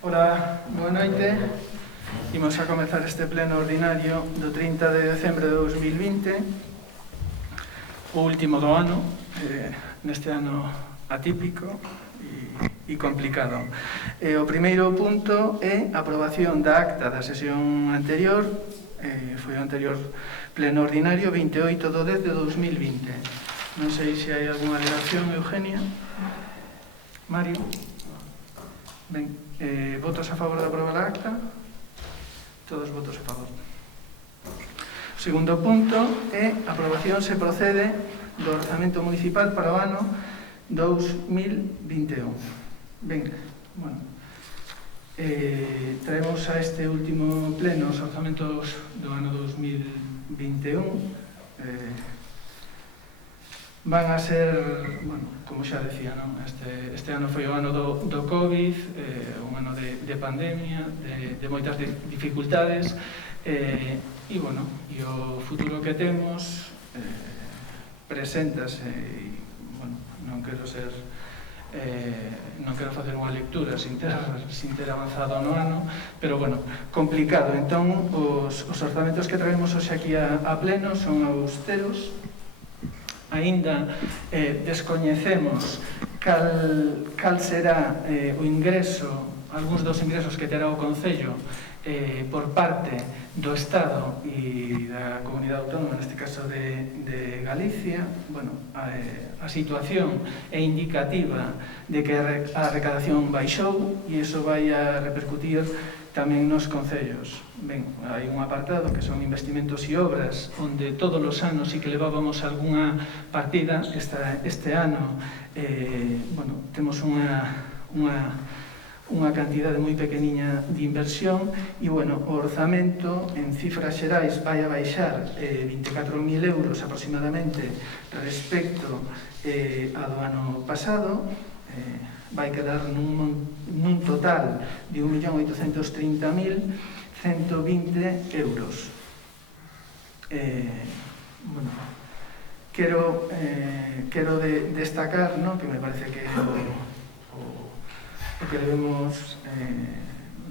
Ola, boa noite. Imos a comezar este pleno ordinario do 30 de decembre de 2020, o último do ano, neste ano atípico e complicado. O primeiro punto é a aprobación da acta da sesión anterior, foi o anterior pleno ordinario, 28 de 10 de 2020. Non sei se hai algunha alegación, Eugenia. Mario. Ben, votos a favor de aprobar a acta? Todos votos a favor. O segundo punto é a aprobación se procede do orzamento municipal para o ano 2021. Ben, bueno, traemos a este último pleno os orzamentos do ano 2021. Van a ser, bueno, como xa decía, non? Este ano foi o ano do COVID, un ano de pandemia, de moitas dificultades, e, bueno, e o futuro que temos preséntase, e, bueno, non quero facer unha lectura sin ter avanzado no ano, pero, bueno, complicado. Entón, os orzamentos que traemos hoxe aquí a pleno son austeros. Aínda descoñecemos cal será o ingreso, algúns dos ingresos que terá o Concello por parte do Estado e da Comunidade Autónoma, neste caso de Galicia. Bueno, a situación é indicativa de que a recadación baixou e iso vai a repercutir tamén nos concellos. Ben, hai un apartado que son investimentos e obras, onde todos os anos sí que levábamos algunha partida. Este ano, bueno, temos unha cantidade moi pequeniña de inversión e, bueno, o orzamento en cifras xerais vai a baixar 24.000 euros aproximadamente respecto ao ano pasado. Vai quedar nun total de 1.830.120 euros. Bueno, quero destacar, que me parece que o que debemos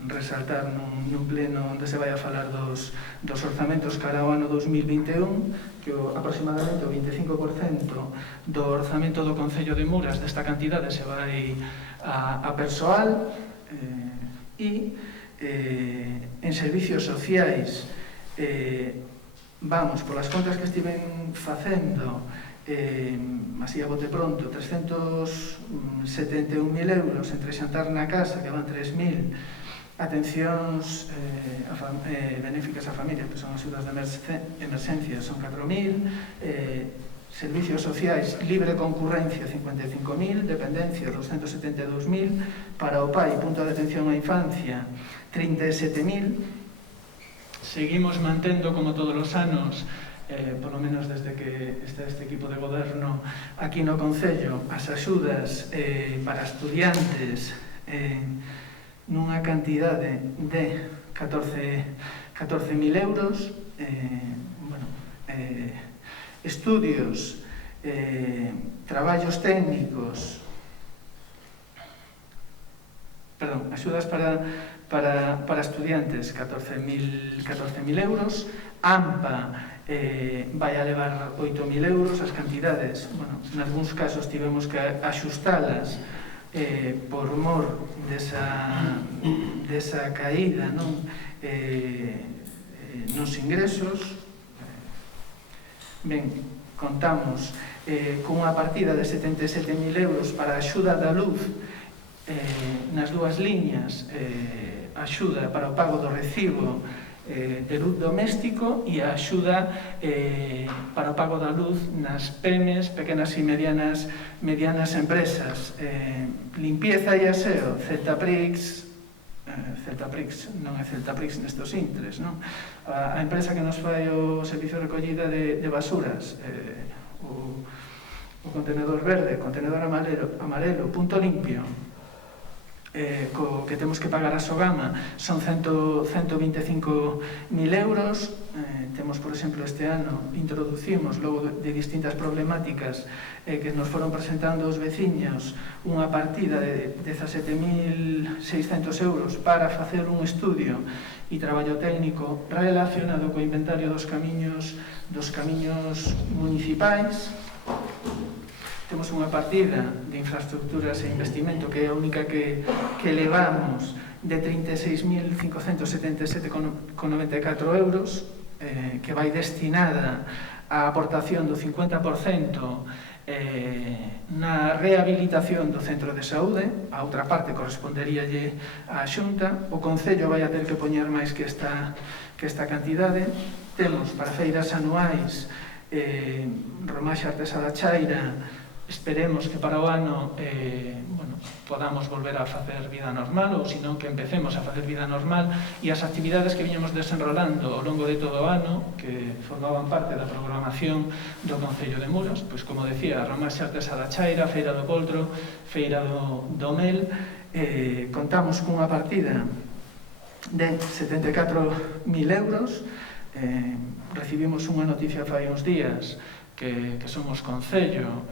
resaltar nun pleno onde se vai a falar dos orzamentos cara ao ano 2021, que aproximadamente o 25% do orzamento do Concello de Muras desta cantidade se vai a persoal, e en servicios sociais vamos, polas contas que estiven facendo, así a bote pronto, 371.000 euros entre xantar na casa, que van 3.000, atencións benéficas á familia, que son axudas de emerxencia, son 4.000, servicios sociais libre concurrencia 55.000, dependencia 272.000, para o pai, punto de atención á infancia 37.000. Seguimos mantendo, como todos os anos, polo menos desde que está este equipo de goberno aquí no Concello, as axudas para estudiantes nunha cantidade de 14.000 euros. Bueno, estudios, traballos técnicos, perdón, axudas para estudiantes 14.000 euros. AMPA vai a levar 8.000 euros. As cantidades, bueno, en algúns casos tivemos que axustalas por mor desa caída nos ingresos. Ben, contamos cunha partida de 77.000 euros para a axuda da luz nas dúas liñas, axuda para o pago do recibo de luz doméstico e a axuda para o pago da luz nas PEMES, pequenas e medianas empresas. Limpieza e aseo, Celtaprix non é Celtaprix nestos intres, non? A empresa que nos fai o servicio de recollida de basuras, o contenedor verde, contenedor amarelo, Punto Limpio, que temos que pagar a Sogama son 125.000 euros. Temos, por exemplo, este ano introducimos, logo de distintas problemáticas que nos foron presentando os veciños, unha partida de 17.600 euros para facer un estudio e traballo técnico relacionado co inventario dos camiños municipais. Temos unha partida de infraestructuras e investimento que é a única que elevamos de 36.577,94 euros, que vai destinada á aportación do 50% na rehabilitación do centro de saúde. A outra parte corresponderíalle á Xunta. O Concello vai a ter que poñer máis que esta cantidade. Temos para feiras anuais Romaxe Artesa da Chaira. Esperemos que para o ano podamos volver a facer vida normal, ou senón que empecemos a facer vida normal, e as actividades que viñamos desenrolando ao longo de todo o ano, que formaban parte da programación do Concello de Muros, pois como decía, Romaxe Artesa da Chaira, Feira do Poltro, Feira do Mel. Contamos cunha partida de 74.000 euros. Recibimos unha noticia fai uns días que somos Concello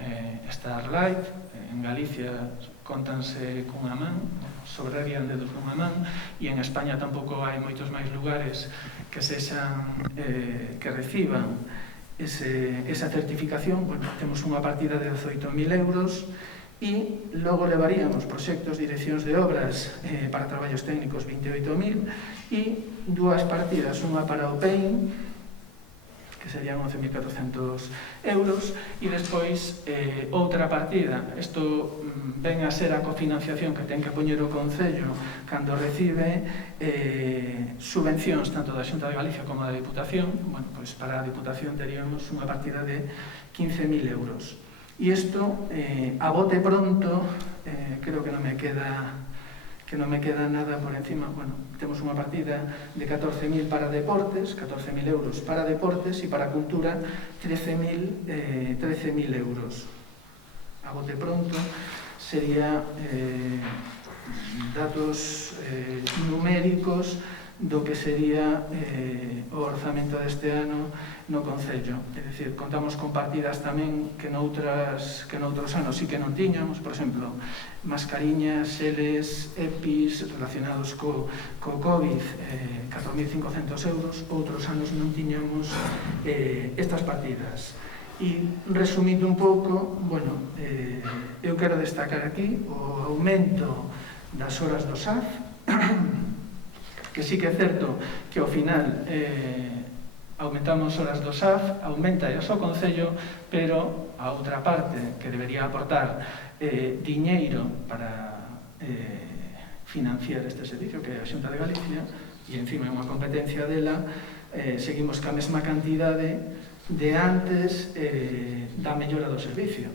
Starlight. En Galicia contanse cunha man, sobrarían dedos cunha man, e en España tampouco hai moitos máis lugares que reciban esa certificación. Temos unha partida de 18.000 euros e logo levaríamos proxectos, direccións de obras para traballos técnicos 28.000 e dúas partidas, unha para o PEIN, que serían 11.400 euros, e despois outra partida. Isto ven a ser a cofinanciación que ten que poñer o Concello cando recibe subvencións tanto da Xunta de Galicia como da Diputación. Pois para a Diputación teríamos unha partida de 15.000 euros. E isto, a bote pronto, creo que non me queda nada por encima. Temos unha partida de 14.000 para deportes, 14.000 euros para deportes, e para cultura 13.000 euros. A bote pronto sería datos numéricos do que sería o orzamento deste ano no Concello. É dicir, contamos con partidas tamén que noutros anos sí que non tiñamos. Por exemplo, mascariñas, xeles, EPIs relacionados co COVID, 4.500 euros. Outros anos non tiñamos estas partidas. E, resumindo un pouco, eu quero destacar aquí o aumento das horas do SAF, que sí que é certo que ao final aumentamos horas do SAF, aumenta o Concello, pero a outra parte que debería aportar diñeiro para financiar este servicio, que é a Xunta de Galicia, e encima é unha competencia dela, seguimos ca mesma cantidade de antes da mellora do servicio.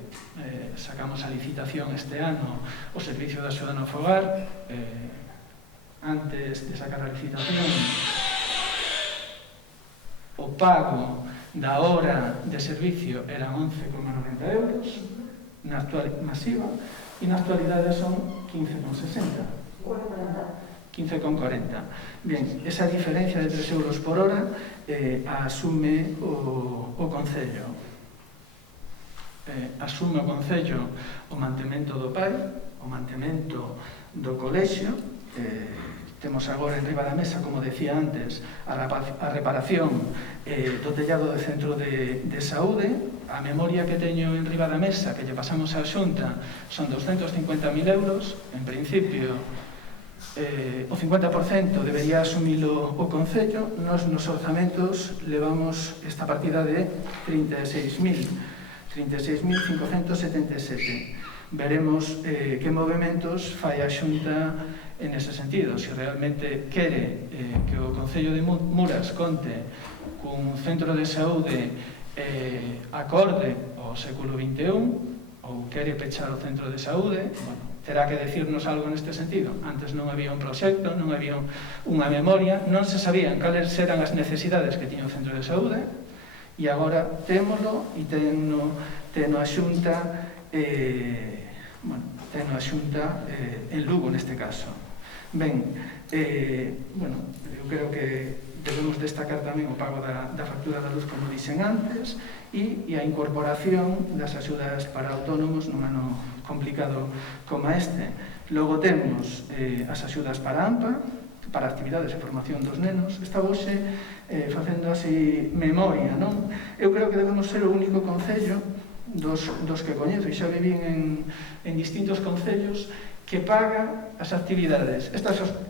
Sacamos a licitación este ano o servicio de axuda no fogar. Antes de sacar a licitación, o pago da hora de servicio era 11,90 euros na actual masiva, e na actualidade son 15,60. 15,40. Bien, esa diferencia de 3 euros por hora asume o Concello. Asume o Concello o mantemento do PAI, o mantemento do colexio. Temos agora en riba da mesa, como decía antes, a reparación do tellado do centro de saúde. A memoria que teño en riba da mesa, que lle pasamos á Xunta, son 250.000 euros. En principio, o 50% debería asumilo o Concello. Nos orzamentos levamos esta partida de 36.577. Veremos que movimentos fai a Xunta en ese sentido. Se realmente quere que o Concello de Muras conte cun centro de saúde acorde ao século XXI, ou quere pechar o centro de saúde, terá que decirnos algo neste sentido. Antes non había un proxecto, non había unha memoria, non se sabían cales eran as necesidades que tiña o centro de saúde, e agora témolo, e teno a Xunta ten a Xunta en Lugo neste caso. Ben, bueno, eu creo que debemos destacar tamén o pago da factura da luz, como dixen antes, e a incorporación das axudas para autónomos nun ano complicado como este. Logo temos as axudas para AMPA, para actividades de formación dos nenos. Estaba hoxe facendo así memoria, non? Eu creo que debemos ser o único concello dos que coñezo, e xa vivín en distintos concellos, que paga as actividades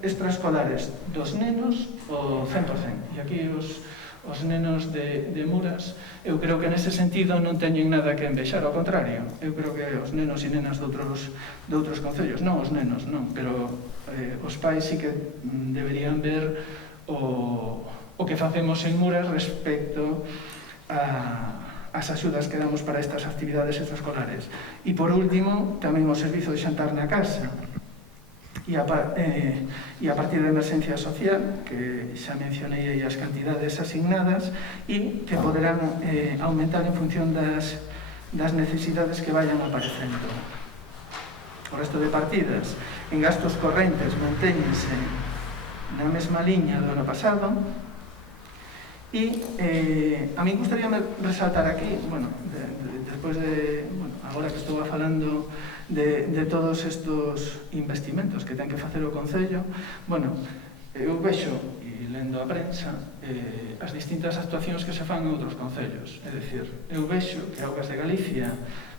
extraescolares dos nenos o 100%. E aquí os nenos de Muras, eu creo que nese sentido non teñen nada que envexar, ao contrario. Eu creo que os nenos e nenas de outros concellos, non os nenos, non, pero os pais sí que deberían ver o que facemos en Muras respecto as axudas que damos para estas actividades extraescolares. E, por último, tamén o servizo de xantar na casa. E a partir da emerxencia social, que xa mencionei as cantidades asignadas, e que poderán aumentar en función das necesidades que vayan aparecendo. O resto de partidas en gastos correntes mantéñense na mesma liña do ano pasado. E a mí gustaría resaltar aquí, bueno, despois de, bueno, agora que estou falando de todos estes investimentos que ten que facer o Concello, bueno, eu vexo, e lendo a prensa, as distintas actuacións que se fan en outros concellos. É dicir, eu vexo que Augas de Galicia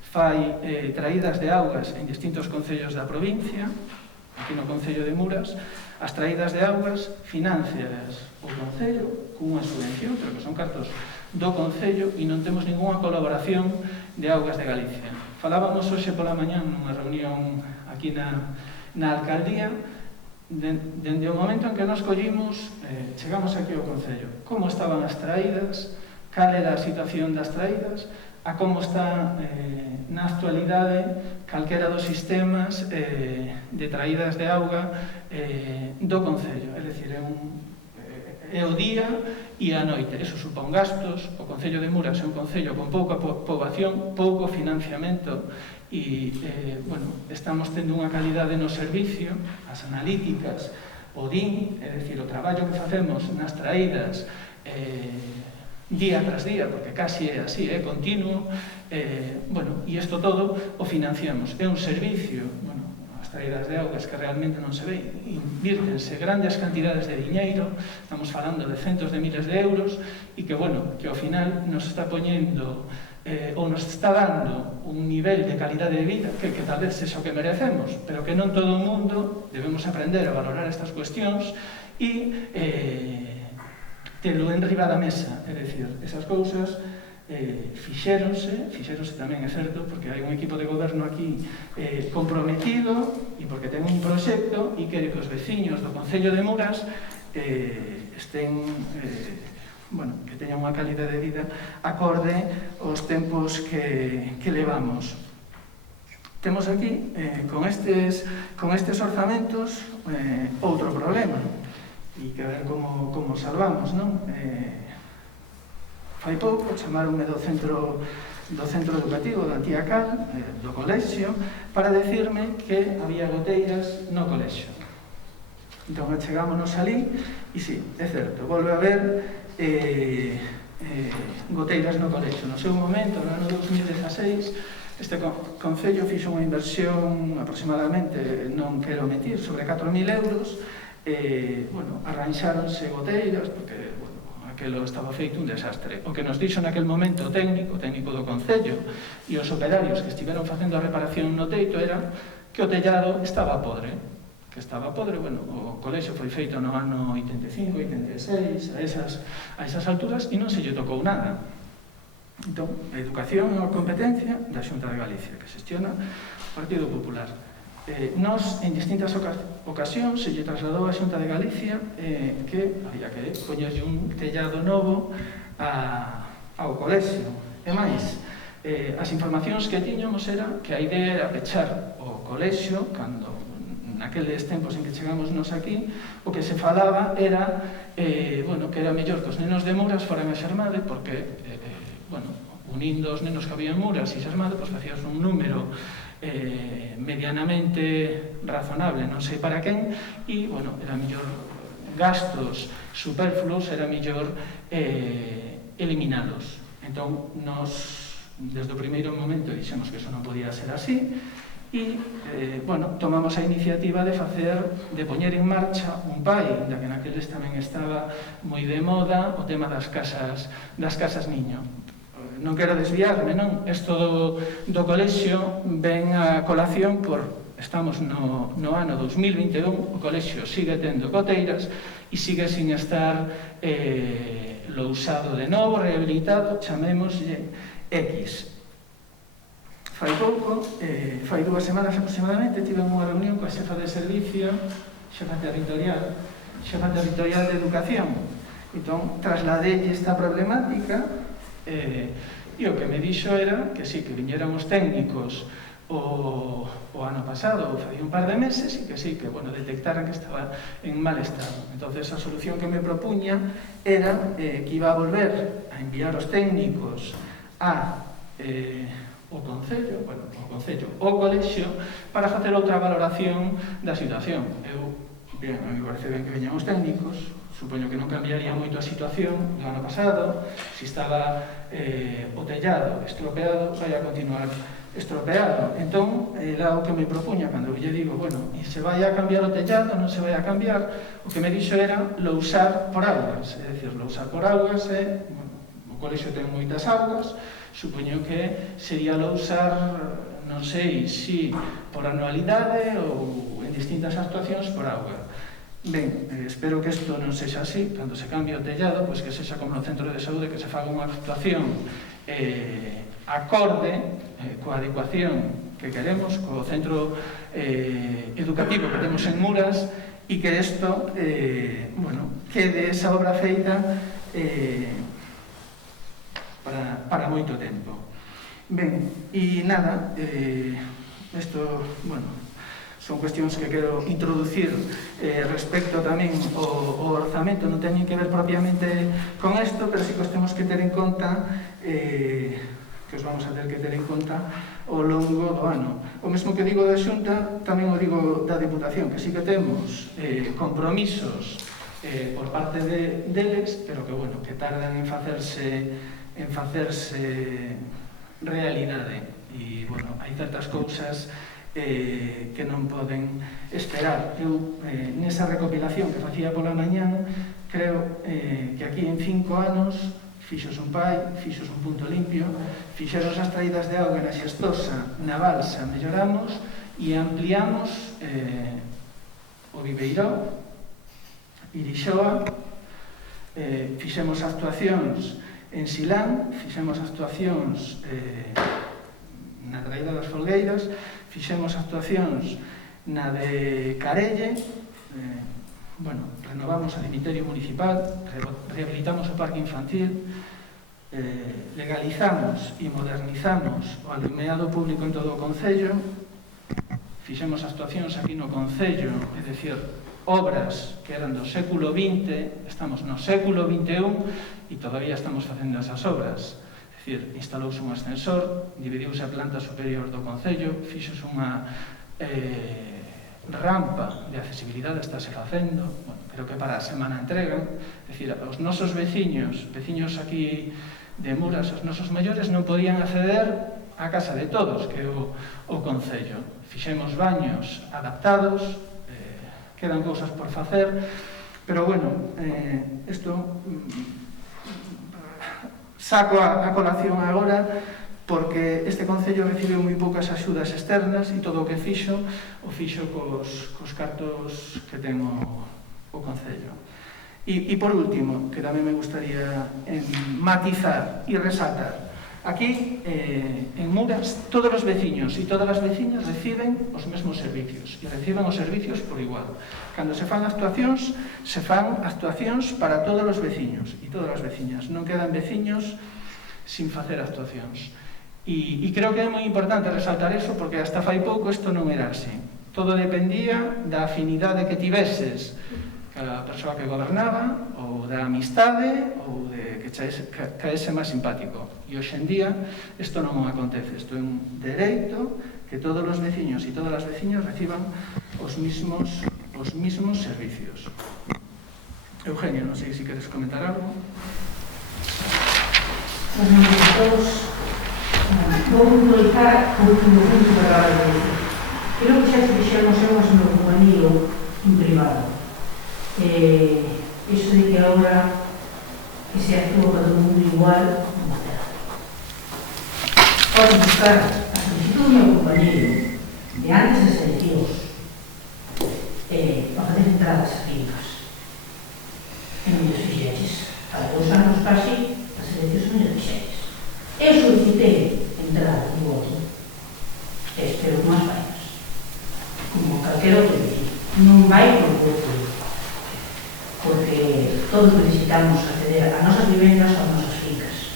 fai traídas de augas en distintos concellos da provincia, aquí no Concello de Muras. As traídas de augas financiadas o Concello cunha subvención, pero que son cartos do Concello, e non temos ninguna colaboración de Augas de Galicia. Falábamos hoxe pola mañán nunha reunión aquí na alcaldía, dende o momento en que nos collimos, chegamos aquí ao Concello. Como estaban as traídas, cal era a situación das traídas, a como está na actualidade calquera dos sistemas de traídas de auga do Concello. É dicir, é o día e a noite. Eso supón gastos. O Concello de Muras é un concello con pouca poboación, pouco financiamento, e, bueno, estamos tendo unha calidade no servicio, as analíticas, o DIN, é dicir, o traballo que facemos nas traídas, día tras día, porque casi é así, é continuo, bueno, e isto todo o financiamos. É un servicio, bueno, as traídas de augas que realmente non se ve, invírtense grandes cantidades de diñeiro, estamos falando de centos de miles de euros, e que, bueno, que ao final nos está poñendo ou nos está dando un nivel de calidade de vida que tal vez sexa o que merecemos, pero que non todo o mundo debemos aprender a valorar estas cuestións e telo en riba da mesa, é dicir, esas cousas fixéronse tamén, é certo, porque hai un equipo de goberno aquí comprometido e porque ten un proxecto e quere que os veciños do Concello de Muras estén, bueno, que teñan unha calidade de vida acorde aos tempos que levamos. Temos aquí, con estes orzamentos, outro problema, e que a ver como salvamos, non? Fai pouco chamaronme do centro educativo da Tía Cal, do colexio, para decirme que había goteiras no colexio. Entón, chegámonos ali, e sí, é certo, volve a haber goteiras no colexio. No seu momento, no ano 2016, este Concello fixo unha inversión aproximadamente, non quero mentir, sobre 4.000 euros. Bueno, arranxáronse goteiras, porque, bueno, aquelo estaba feito un desastre. O que nos dixo naquel momento o técnico do Concello e os operarios que estiveron facendo a reparación no teito era que o tellado estaba podre. Bueno, o colexio foi feito no ano 85, 86, a esas alturas, e non se lle tocou nada. Entón, a educación é unha competencia da Xunta de Galicia, que xestiona o Partido Popular. Nos, en distintas ocasións, se lle trasladou a Xunta de Galicia que había que poñerlle un tellado novo ao colexio. E máis, as informacións que tiñamos era que a idea era pechar o colexio, cando naqueles tempos en que chegamos nos aquí, o que se falaba era, bueno, que era mellor que os nenos de Muras foran a Xermade, porque, bueno, unindo os nenos que había en Muras e Xermade, pois facías un número medianamente razonable, non sei para quen, e, bueno, era mellor gastos superfluos, era mellor eliminalos. Entón, nos, desde o primeiro momento, dixemos que eso non podía ser así, e, bueno, tomamos a iniciativa de poñer en marcha un PAI, da que naqueles tamén estaba moi de moda o tema das casas niño. Non quero desviarme, non? Isto do colexio ven a colación estamos no ano 2021, o colexio sigue tendo goteiras e sigue sin estar lousado de novo, rehabilitado, chamémoslle X. Fai pouco, fai 2 semanas aproximadamente, tive unha reunión coa xefa de servicio, xefa territorial de educación. Entón, trasladei esta problemática e o que me dixo era que sí, que viñeran os técnicos o ano pasado, fai un par de meses, e que sí, que, bueno, detectaran que estaba en mal estado. Entonces, a solución que me propuña era que iba a volver a enviar os técnicos o Concello, o colexio, para facer outra valoración da situación. A mí parece ben que veñan os técnicos, supoño que non cambiaría moito a situación do ano pasado. Se estaba o tellado estropeado, vai a continuar estropeado. Entón, era o que me propuña cando lle digo, bueno, e se vai a cambiar o tellado, non se vai a cambiar, o que me dixo era lousar por augas, é dicir, lousar por augas é, bueno, o colexio ten moitas augas, supoño que sería lousar, non sei, si por anualidade ou en distintas actuacións por auga. Ben, espero que isto non sexa así, cando se cambie o tellado, pois que sexa como no centro de saúde, que se faga unha actuación acorde coa adecuación que queremos, co centro educativo que temos en Muras, e que isto, bueno, quede esa obra feita para moito tempo. Ben, e nada, isto, bueno, son cuestións que quero introducir respecto tamén ao orzamento, non teñen que ver propiamente con isto, pero sí que os temos que ter en conta, que os vamos a ter que ter en conta ao longo do ano. O mesmo que digo da Xunta, tamén o digo da Deputación, que sí que temos compromisos por parte deles, pero que, bueno, que tardan en facerse realidade. E, bueno, hai certas cousas que non poden esperar. Eu, nesa recopilación que facía pola mañán, creo que aquí en 5 anos fixos un PAI, fixos un punto limpio, fixeron as traídas de auga na Xestosa, na Balsa, melloramos e ampliamos o Viveiró, Irixoa, fixemos actuacións en Silán, fixemos actuacións na traída das Folgueiras, fixemos actuacións na de Carelle, bueno, renovamos o cemiterio municipal, rehabilitamos o parque infantil, legalizamos e modernizamos o alumeado público en todo o Concello, fixemos actuacións aquí no Concello, é dicir, obras que eran do século XX, estamos no século XXI e todavía estamos facendo esas obras. Instalouse un ascensor, dividiuse a planta superior do Concello, fixose unha rampa de accesibilidade, estáse facendo, bueno, creo que para a semana entregan, é dicir, os nosos veciños aquí de Muras, os nosos maiores non podían acceder á casa de todos, que é o Concello. Fixemos baños adaptados, quedan cousas por facer, pero, bueno, isto saco a colación agora porque este Concello recibeu moi poucas axudas externas e todo o que fixo cos cartos que ten o Concello. E por último, que tamén me gustaría matizar e resaltar, aquí en Muras todos os veciños e todas as veciñas reciben os mesmos servicios e reciben os servicios por igual. Cando se fan actuacións para todos os veciños e todas as veciñas, non quedan veciños sin facer actuacións. E creo que é moi importante resaltar iso porque hasta fai pouco isto non era así. Todo dependía da afinidade que tiveses a persoa que gobernaba, ou da amistade, ou de que caese máis simpático. E hoxe en día isto non acontece, isto é un dereito que todos os veciños e todas as veciñas reciban os mismos servicios. Eugenio, non sei se queres comentar algo. Buenas noches a todos. Vou puntualizar o último punto que acaba de decir. Creo que xa se fixemos no compañero en privado. Iso de que agora que se actúa para todo mundo igual, non vai ter. Podes buscar a solicitud do meu compañero de antes das eleccións para facer entradas a fincas. E non lles fixeches. Para 2 anos casi, as eleccións non lles fixeches. Eu solicitei entrada de voto. Espero que máis vaias. Como calquera outro día. Non vai por voto. Porque todos necesitamos acceder a nosas vivendas, a nosas fincas.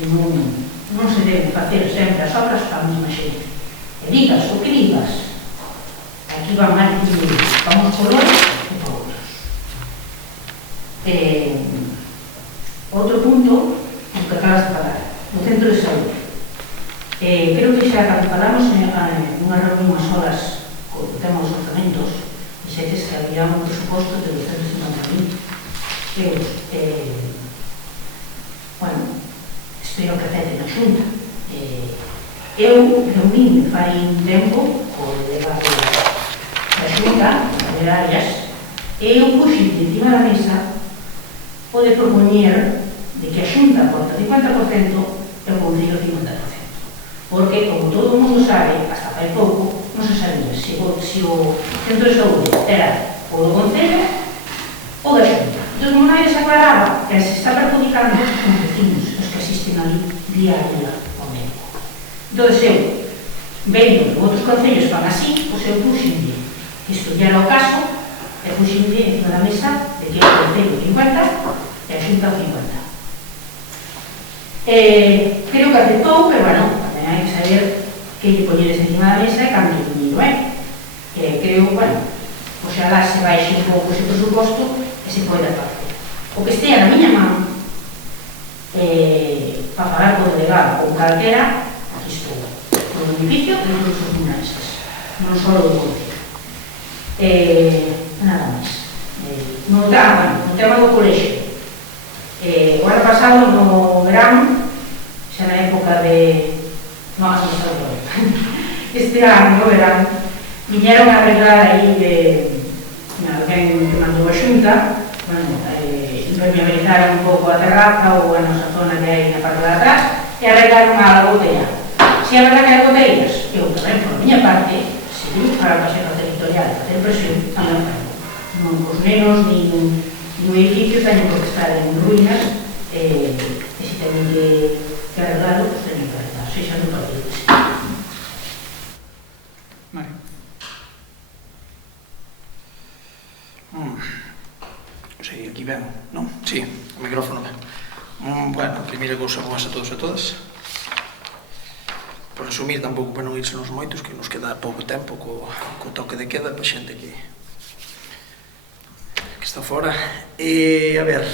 E non se deben facer sempre as obras para a mesma xente. E digas o que digas, aquí van máis de vamos por hoy e por outros. Outro punto, o que acabas de falar, o centro de saúde. Creo que xa falamos nunha reunión as horas co tema dos orzamentos, dixetes que había un presuposto de 250.000 euros. Bueno, espero que acepten a Xunta. Eu reuníme fai un tempo co delegado da Xunta, de Arias, e eu puxe encima da mesa o de propoñer de que a Xunta aporta 50% e o Concello 50%. Porque, como todo o mundo sabe, hasta fai pouco, non se sabía se o centro de saúde era o do Concello ou da Xunta. Entón, como nadie se aclaraba que se está perjudicando os vecinos, os que asisten ali día a día ao médico. Entón, eu, vendo que outros concellos fan así, pois eu puxenlle que isto ya era o caso e puxenlle encima da mesa de que o Concello 50 e a Xunta 50. Creo que aceptou, pero, bueno, tamén hai que saber que lle poñeres encima da mesa e cando o dinheiro creo, bueno, oxalá se baixe un pouco ese presuposto e se poida facer. O que estea na miña man para falar co delegado ou calquera, aquí estou, o municipio e todos os finanzas, non só do Concello. Nada máis. No tema do colexio. O ano pasado, no verano, xa na época de... non as estado este ano, no verano, viñeron a arreglar aí de alguén que mandou a Xunta, impermeabilizaron un pouco a terraza ou a nosa zona que hai na parte de atrás e arreglaron a gotella. Se a verdad que as gotellas, eu tamén, por miña parte, se vimos para a Consejo Territorial facer presión, tamén fago. Non os nenos, ni no edificio teñen por que estar en ruínas e se teñen que arreglarlo, pues teñen que arreglar, sexa no partido que sea. Mario. Sí, aquí ven, non? Sí, o micrófono ven. Bueno, primeira cousa, boas a todos e todas. Por resumir, tampouco para non irse nos moitos, que nos queda pouco tempo co toque de queda para xente que está fora. E, a ver,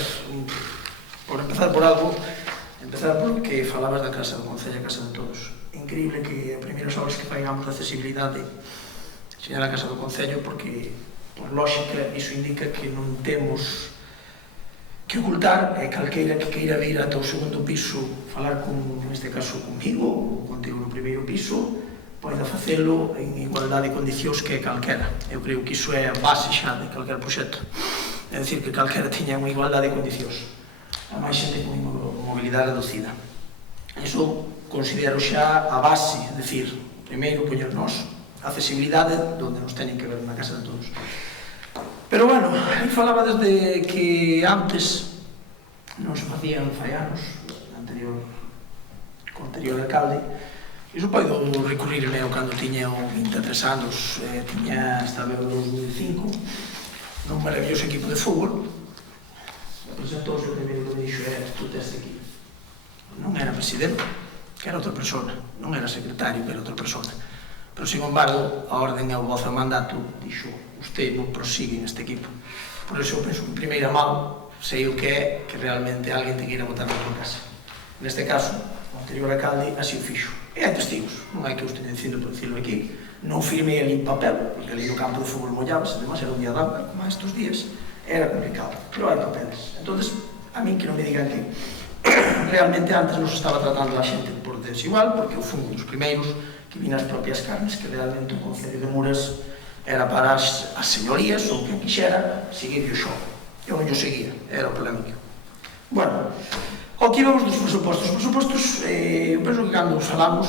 por empezar por algo, empezar por que falabas da Casa do Concello, a Casa de Todos. Increíble que a primeiras obras que faigamos de accesibilidade señala a Casa do Concello, porque, por lógica, iso indica que non temos que ocultar, e calqueira que queira vir ata o segundo piso falar con, neste caso, comigo ou contigo no primeiro piso, poida facelo en igualdade de condicións que calquera. Eu creo que iso é a base xa de calquer proxecto. É dicir, que calquera tiña unha igualdade de condicións. A máis xente con mobilidade reducida. Iso considero xa a base, é dicir, primeiro poñer nós a accesibilidade onde nos teñen que ver na Casa de Todos. Pero, bueno, aí falaba desde que antes non se facían fai anos, co anterior alcalde. Iso podo recurrirme ao cando tiña 23 anos, estaba en 2005, nun maravilloso equipo de fútbol. Presentouse o primeiro que me dixo tú tes aquí. Non era presidente, que era outra persona, non era secretario, que era outra persona. Pero, sin embargo, a orden e o voz ao mandato dixo, usted non prosigue neste equipo. Por iso eu penso que en primeira mão sei o que é que realmente alguén te queira botar na tua casa. Neste caso, anterior alcalde así o fixo. E hai testigos, non hai que os teñen dicindo por dicirlo aquí. Non firmei ali en papel, porque ali no campo de fútbol mollábase, además era un día de auga, como estes días, era complicado, pero hai papeles. Entonces, a mí que non me digan que realmente antes nos estaba tratando a xente por desigual, porque eu fui un dos primeiros que vin as propias carnes, que realmente o Concello de Muras era para as señorías, ou que quixera, seguir o xogo. Eu non o seguía, era o problema que eu. Bueno, ao que íbamos dos presupostos. Os presupostos, eu penso que cando os falamos,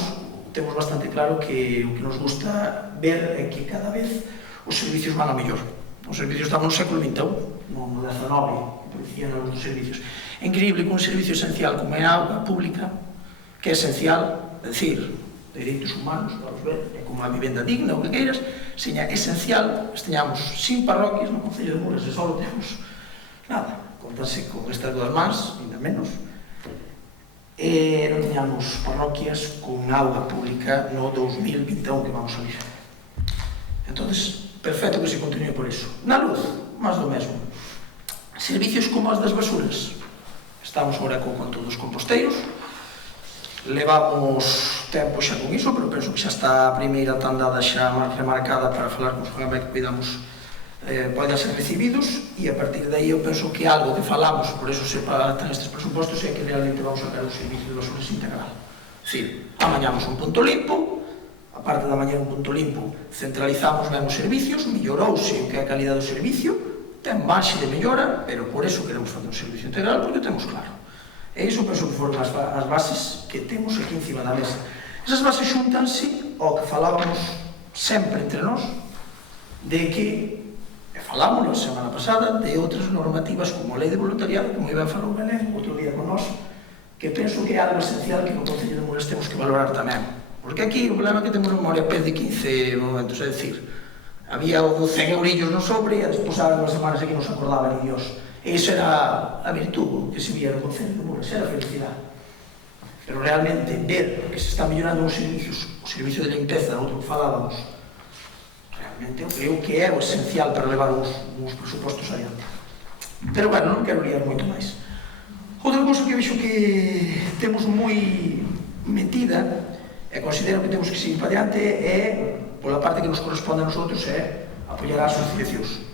temos bastante claro que o que nos gusta ver é que cada vez os servicios van a mellor. Os servicios estamos no século XXI, no XIX, que parecían os servicios. É increíble que un servicio esencial como é a auga pública, que é esencial, é dicir, dereitos humanos, vamos ver, é como a vivenda digna, o que queiras, seña esencial, esteñamos sin parroquias no Concello de Muras, e só temos nada, contanse con estas duas más, ainda menos, e non teñamos parroquias con auga pública no 2021 que vamos a vir. Entonces, perfecto que se continue por iso. Na luz, máis do mesmo. Servicios como as das basuras. Estamos agora con todos os composteiros. Levamos tempo xa con iso, pero penso que xa está a primeira tandada xa remarcada para falar con os que cuidamos poden ser recibidos, e a partir de aí eu penso que algo que falamos, por eso se pactan estes presupostos, é que realmente vamos a sacar un servicio de basuras integral. É dicir, amañamos un punto limpo, a parte de amañar un punto limpo, centralizamos ben os servicios, mellorouse o que é a calidad do servicio, ten marxe de mellora, pero por eso queremos fazer un servicio integral, porque o temos claro. E iso penso que foron as bases que temos aquí encima da mesa. Esas bases xuntanse ao que falábamos sempre entre nós, de que falamos a semana pasada de outras normativas como a lei de voluntariado, como iba a falar o Belén outro día con nós, que penso que é algo esencial que no Concello de Muras temos que valorar tamén. Porque aquí o problema é que temos memoria pez de 15 momentos, é dicir, había o 100 eurillos no sobre e despois había unhas semanas que non se acordaba ni Dios. E iso era a virtud que se vía no Concello de Muras, era a felicidade. Pero realmente ver que se está mellorando os servicios, o servicio de limpeza, outro que falábamos, realmente eu creo que é o esencial para levar os presupostos adiante. Pero, bueno, non quero liar moito máis. Outra cousa que vexo que temos moi metida, e considero que temos que seguir para adiante, é, pola parte que nos corresponde a nosotros, é apoiar as asociacións.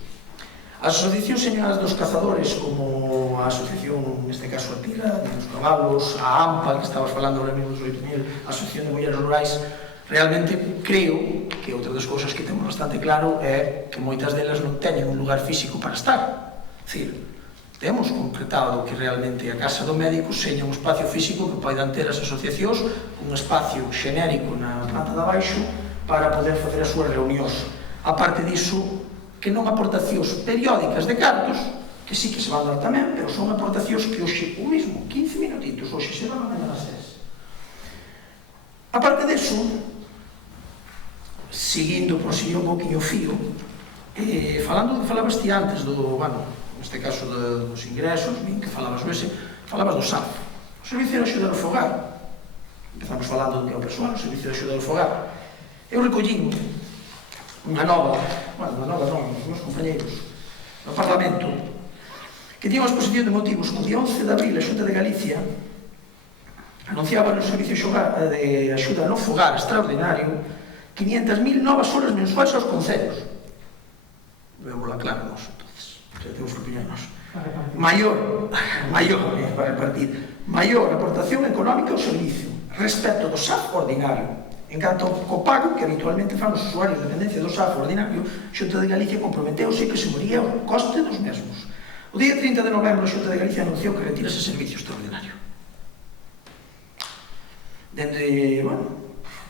As asociacións señoras dos cazadores, como a asociación, neste caso a Tira, dos Cabalos, a AMPA, que estabas falando ahora mesmo dos 8.000, a Asociación de Mulleres Rurais, realmente creo que outra das cousas que temos bastante claro é que moitas delas non teñen un lugar físico para estar. É dicir, temos concretado que realmente a Casa do Médico seña un espacio físico que poidan ter as asociacións, un espacio xenérico na planta de abaixo para poder facer as súas reunións. A parte disso, que non aportacións periódicas de cartos, que sí que se van dar tamén, pero son aportacións que hoxe, o mesmo, 15 minutitos, hoxe se van a mañana a 6. A parte disso, seguindo por seguir un poquinho fío, falando do que falabas ti antes, bueno, neste caso dos ingresos, que falabas hoxe, falabas do SAF, o Servicio de Axuda ao Fogar. Empezamos falando do que é o persoal, o Servicio de Axuda ao Fogar. Eu recollín unha nova, non, os meus compañeiros no Parlamento, que tiña unha exposición de motivos que o día 11 de abril a Xunta de Galicia anunciaba no Servicio de Axuda no Fogar extraordinario 500.000 novas horas mensuais aos concellos. Vemos la clara nos, entonces, xa temos que opiñarnos. Para repartir, maior aportación económica ao servicio respecto do SAF ordinario. En canto ao copago que habitualmente fan os usuarios de dependencia do SAF ordinario, a Xunta de Galicia comprometeuse que se moría o coste dos mesmos. O día 30 de novembro a Xunta de Galicia anunciou que retira ese servicio extraordinario.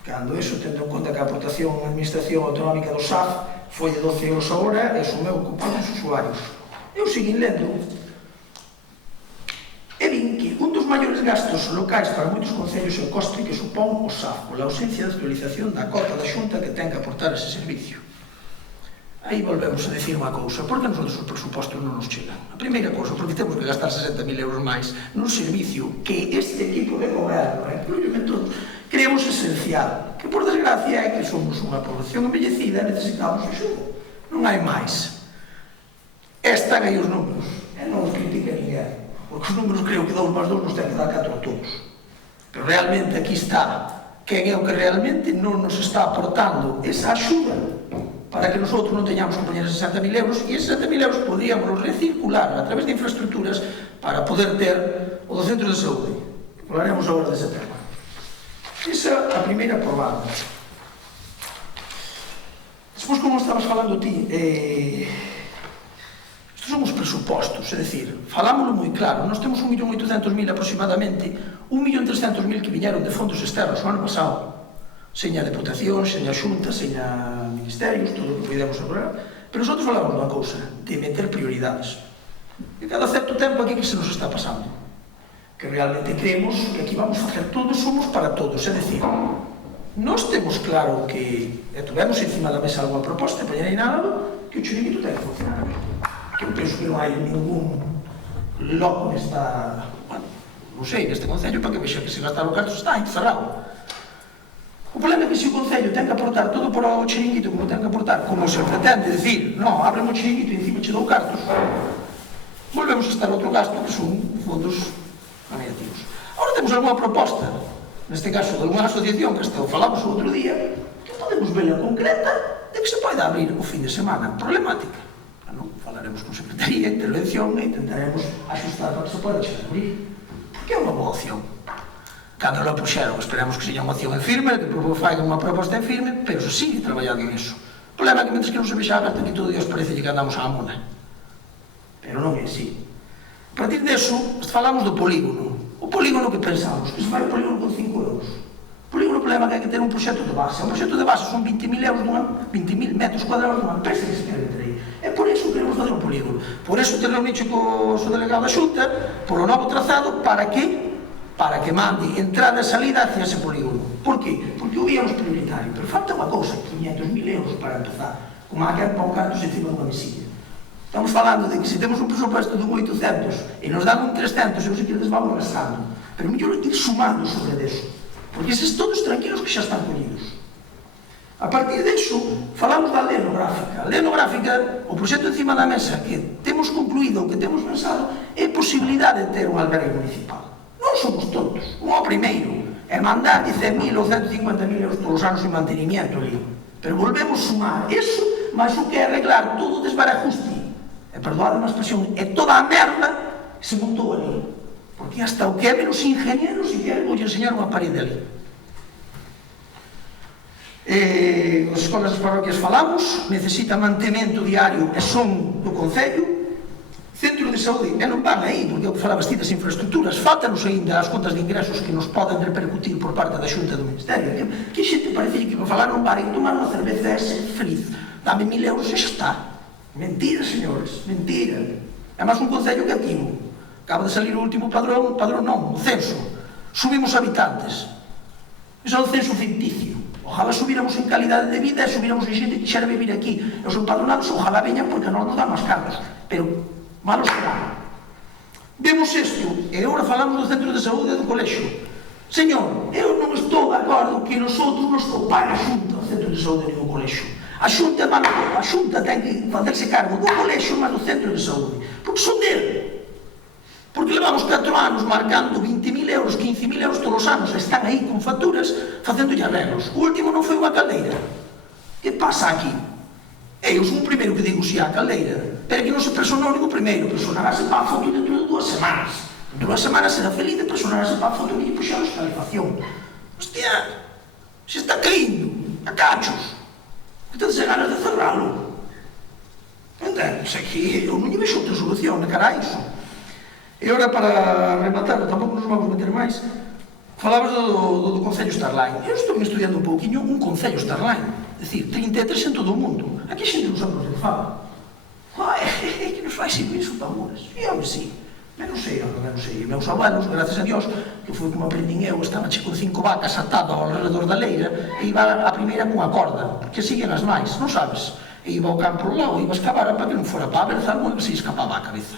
Cando iso, tendo en conta que a aportación na administración autonómica do SAF foi de 12 euros a hora, e sumeu o copago dos usuarios. Eu seguín lendo e vin que un dos maiores gastos locais para moitos concellos é o coste que supón o SAF, pola ausencia de actualización da cota da Xunta que ten que aportar ese servicio. Aí volvemos a decir unha cousa, porque a nosotros os presupostos non nos chegan. A primeira cousa, porque temos que gastar 60.000 euros máis nun servicio que este equipo de goberno, incluímos todos, creemos esencial, que por desgracia é que somos unha población envellecida e necesitamos axuda. Non hai máis. Están aí os números, e non os critica ninguén. Porque os números creo que 2 más 2 nos ten que dar 4 a todos. Pero realmente aquí está quen é o que realmente non nos está aportando esa axuda para que nosotros non teñamos que poñer 60.000 euros, e esos 60.000 euros podríamos recircular a través de infraestructuras para poder ter o do centro de saúde. Falaremos agora dese tema. Esa é a primeira por banda. Despois, como estabas falando ti, estes son os presupostos, é dicir, falámoslo moi claro, nós temos 1.800.000 aproximadamente, 1.300.000 que viñeron de fondos externos o ano pasado, seña Deputación, seña Xunta, seña Ministerios, todo o que podemos hablar, pero nosotros falamos dunha cousa, de meter prioridades. E cada certo tempo aquí que se nos está pasando, que realmente creemos que aquí vamos a facer todos, somos para todos, é dicir, nós temos claro que, e tuvemos encima da mesa alguna proposta, e poñerei nada, que o chiringuito ten que funcionar. Que eu penso que non hai ningún loco nesta, bueno, non sei, neste concello, para que vexa que se gastaron cartos está encerrado. O problema é que se o Concello ten que aportar todo por o chiringuito como ten que aportar, como se pretende decir, non, ábreme o chiringuito e encima che dou cartos, volvemos a estar outro gasto que son fondos negativos. Agora temos alguna proposta, neste caso de alguna asociación que falamos o outro día, que podemos verla concreta de que se pode abrir o fin de semana, problemática. Bueno, falaremos con Secretaría, intervención e intentaremos axustar para que se poda abrir, porque é unha boa opción. Cando lo puxeron, esperamos que seña unha opción en firme, que faigan unha proposta en firme, pero se sigue traballando en iso. O problema é que mentre que non se vexa aberta aquí todo Dios parece que andamos á mona. Pero non é así. A partir deso, falamos do polígono. O polígono que pensamos, que se fai o polígono con 5 euros. O polígono, o problema é que hai que ter un proxecto de base. Un proxecto de base son 20.000 euros, 20.000 metros cuadrados dunha empresa que se quere meter aí. É por iso que queremos fazer un polígono. Por iso te reuniche co seu delegado da Xunta, por o novo trazado, para que mande entrada e salida hacia ese polígono. Por qué? Porque o víamos prioritario. Pero falta unha cousa, 500.000 euros para empezar, como a que pon cartos encima dunha mesilla. Estamos falando de que se temos un presupuesto de un 800 e nos dan un 300, eu sei que les vamos restando. Pero mellor ir sumando sobre deso. Porque eses todos tranquilos que xa están collidos. A partir deso, falamos da lei etnográfica. A lei etnográfica, o proxecto encima da mesa que temos concluído, que temos pensado, é posibilidade de ter un albergue municipal. Non somos tontos. O primeiro é mandar 100.000 ou 150.000 euros todos os anos en mantenimiento ali. Pero volvemos sumar eso, mas o que é arreglar todo o desbarajuste, e perdoade unha expresión, é toda a merda que se montou ali. Porque hasta o que é menos ingeniero, se quer, vou enseñar unha parede ali. As escolas das parroquias falamos, necesita mantemento diario e son do Concello. Centro de saúde, e non van aí, porque eu falaba das infraestructuras, faltanos ainda as contas de ingresos que nos poden repercutir por parte da Xunta do Ministerio. Que xente parece que falar non vai tomar unha cerveza e ser feliz. Dame 1.000 euros e xa está. Mentira, señores, mentira. É máis un concello que activo. Acaba de salir o último padrón non, o censo. Subimos habitantes. Iso é o censo ficticio. Ojalá subíramos en calidade de vida e subíramos en xente que xera vivir aquí. Os empadronados ojalá veñan porque non nos dan máis cargos. Pero malos serán. Vemos isto, e agora falamos do centro de saúde e do colexio. Señor, eu non estou de acordo que nosotros nos topar a Xunta do centro de saúde e do colexio. A Xunta ten que facerse cargo do colexio mas do centro de saúde. Porque son dele. Porque levamos 4 anos marcando 20.000 euros, 15.000 euros todos os anos, e están aí con facturas facéndolle arreglos. O último non foi unha caldeira. Que pasa aquí? Eu son o primeiro que digo si a caldeira, pero que non se personou o primeiro, personarase para a foto dentro de 2 semanas. Dentro de 2 semanas será feliz de personarase para a foto e puxamos calefacción. Hostia, se está caindo, a cachos, que tedes ganas de cerralo. Entendes? Aquí eu non lle vexo outra solución, de cara a iso. E ora, para rematar, tampouco nos vamos meter máis, falabas do Concello Starline. Eu estou estudiando un pouquinho un Concello Starline. É dicir, 33 en todo o mundo. Aquí a xente non sabe o que fala. É que nos fai sempre iso, amores. E eu, sí. Eu non sei. Meus abuelos, gracias a Dios, que foi como aprendín eu, estaba con 5 vacas atadas ao redor da leira, e iba a primeira cunha corda, porque siguen as máis, non sabes? E iba ao campo ao lado, iba a escavar para que non fora para abertzar, non se escapaba a cabeza.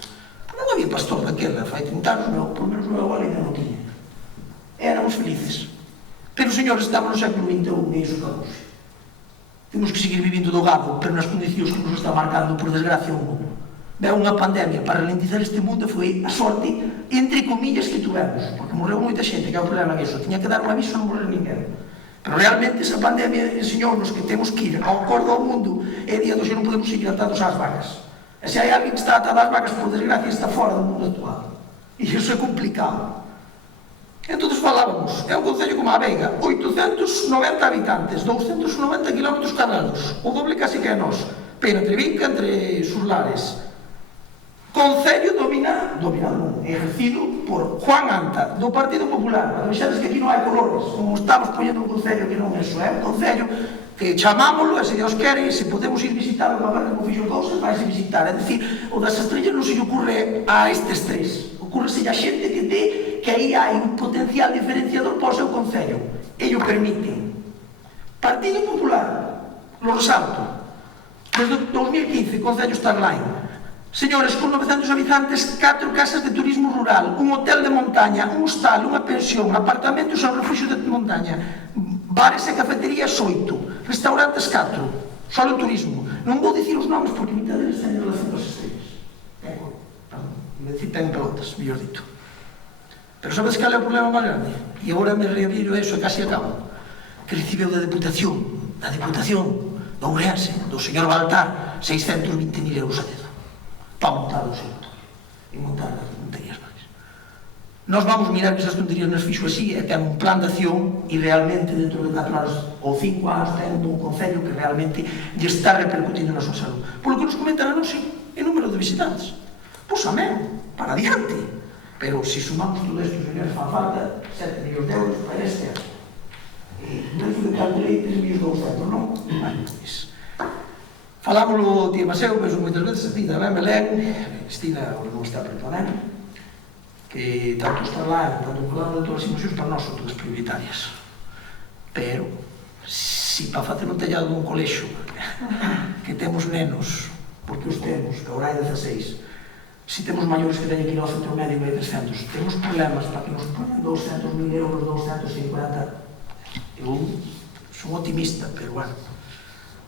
Non había pastor daquela, fai 30 anos, por menos o meu abuelo ainda non tiña. Éramos felices. Pero, señores, estamos no século XXI e iso acabou-se. Temos que seguir vivindo do gado, pero nas condicións que nos está marcando, por desgracia, o mundo. veu unha pandemia para ralentizar este mundo, foi a sorte, entre comillas, que tuvemos, porque morreu moita xente, que é o problema que iso, tiña que dar un aviso a non morrer ninguén. Pero realmente esa pandemia enseñounos que temos que ir ao acordo ao mundo e día do xe non podemos seguir atados ás vacas. E se hai alguén que está atado ás vacas, por desgracia, está fora do mundo actual. E iso é complicado. Entón falábamos, é un concello como a Veiga, 890 habitantes, 290 km cadrados, o doble casi que é nós, pero entre Vinca, entre Surlares. Concello dominado non, ejercido por Juan Anta, do Partido Popular. Para vexades que aquí non hai colores, como estamos poñendo un concello que non é iso, é un concello que chamámoslo, e se Dios quere, se podemos ir visitarlo para ver como fixo cousas, vais a visitar. É dicir, o das estrellas non se lle ocurre a estes tres, ocurre-se a xente que te que aí hai un potencial diferenciador para o seu concello, e o permiten. Partido Popular, lo resalto, desde 2015, Concello Starline. Señores, con 900 habitantes, 4 casas de turismo rural, un hotel de montaña, un hostal, unha pensión, apartamentos ao refugio de montaña, bares e cafeterías 8, restaurantes 4, solo turismo. Non vou dicir os nomes porque mitad deles ten relación das estrellas. Perdón, me decir ten pelotas, mellor dito. Pero sabes cal é o problema máis grande? E agora me reabrillo eso e casi acabo. Que recibeu da Deputación do Ourense, do señor Baltar, 620.000 euros a dedo para montar o observatorio e montar as tonterías máis. Nós vamos mirar que esas tonterías nas fixo así e ten un plan de acción e realmente dentro de 4 anos ou 5 anos ten un concello que realmente lle está repercutindo na súa salud. Polo que nos comentan a nós, sí, en número de visitantes. Pois amén, para adiante. Pero se sumamos todo isto, señores, fan falta 7 millóns de euros para este ano. E non fui calculei 3.200, non? Vale, pois. Falámoslo, tía Maseu, penso moitas veces, a ti tamén, Belén, Cristina, agora non está preto tamén, que tanto está lá, tanto falando de todas as emocións, para nós son todas prioritarias. Pero, se para facer un tellado dun colexo, que temos nenos, porque os temos, que agora hai 16, se temos maiores que teñen que ir ao centro médico e 300, temos problemas para que nos ponen 200.000 euros, 250, eu son optimista, pero bueno,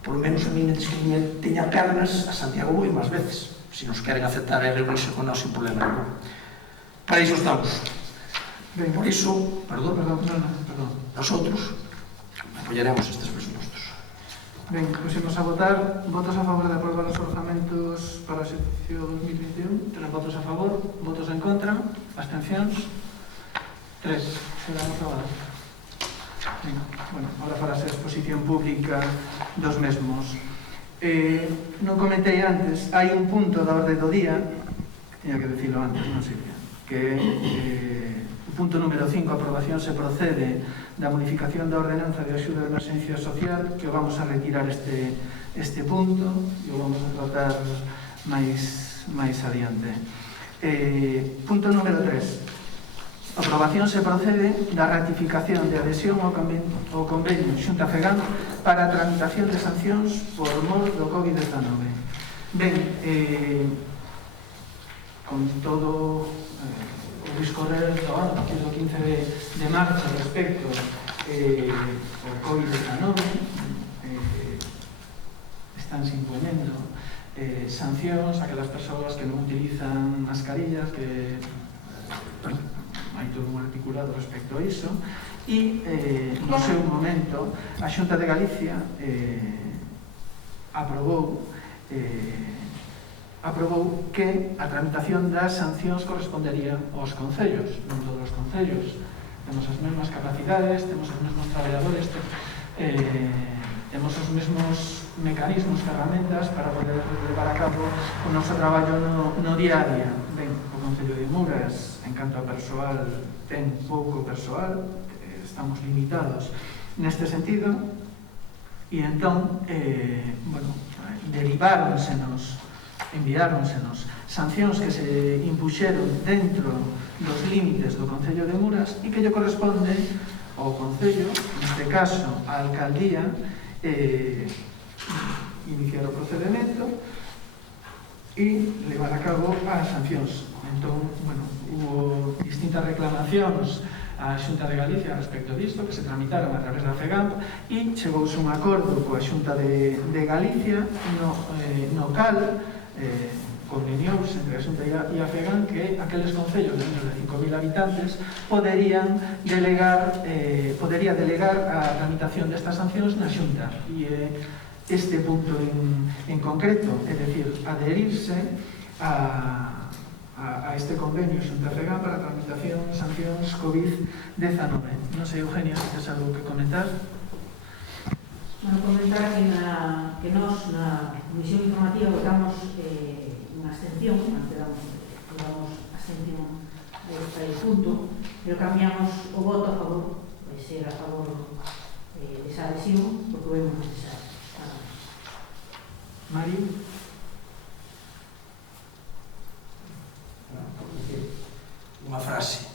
por lo menos a mí, mentre que teña pernas, a Santiago vou máis veces, se nos queren aceptar e reunirse con nós sin problema nenhum. Para iso estamos. Ben, por iso, perdón, nosotros apoyaremos estes presupostos. Ben, puxemos a votar. Votos a favor de aprobar os orzamentos para o exercicio 2021. Tres votos a favor, votos en contra, abstencións. 3. Serán aprobados. Ben, bueno, ahora para a exposición pública dos mesmos. Non comentei antes, hai un punto da orde do día, teña que dicilo antes, non Silvia, que o punto número 5, aprobación se procede da modificación da ordenanza de axuda de emerxencia social, que vamos a retirar este punto e o vamos a tratar máis adiante. Punto número 3. Aprobación se procede da ratificación de adhesión ao convenio Xunta FEGAM para a tramitación de sancións por mor do COVID-19. Ben, con todo o discorrer do ano, que é do 15 de marzo respecto ao COVID-19, estánse imponendo sancións a aquelas persoas que non utilizan mascarillas, que hai todo un articulado respecto a iso, e no seu momento a Xunta de Galicia aprobou que a tramitación das sancións correspondería aos concellos, non todos os concellos. Temos as mesmas capacidades, temos os mesmos traballadores, temos os mesmos mecanismos, ferramentas para poder levar a cabo o noso traballo no día a día. Ben, o Concello de Muras, en canto a persoal, ten pouco persoal, estamos limitados neste sentido, e entón, enviáronsenos sancións que se impuxeron dentro dos límites do Concello de Muras e que lle corresponde ao Concello, neste caso a Alcaldía, iniciar o procedimento e levar a cabo as sancións. Entón, hubo distintas reclamacións á Xunta de Galicia respecto disto, que se tramitaron a través da FEGAM, e chegouse un acordo coa Xunta de Galicia no cal conveniou a Xunta e a FEGAN que aqueles concellos de menos de 5.000 habitantes podería delegar a tramitación destas sancións na Xunta. E este punto en concreto, é dicir, adherirse a este convenio Xunta-FEGAN para a tramitación de sancións COVID-19. Non sei, Eugenia, se tens algo que comentar? Bueno, comentar que nós na Comisión Informativa votamos unha abstención, votamos abstención deste punto, pero cambiamos o voto a favor, vai ser a favor desa adhesión, porque o vemos necesario. Mario? Unha frase,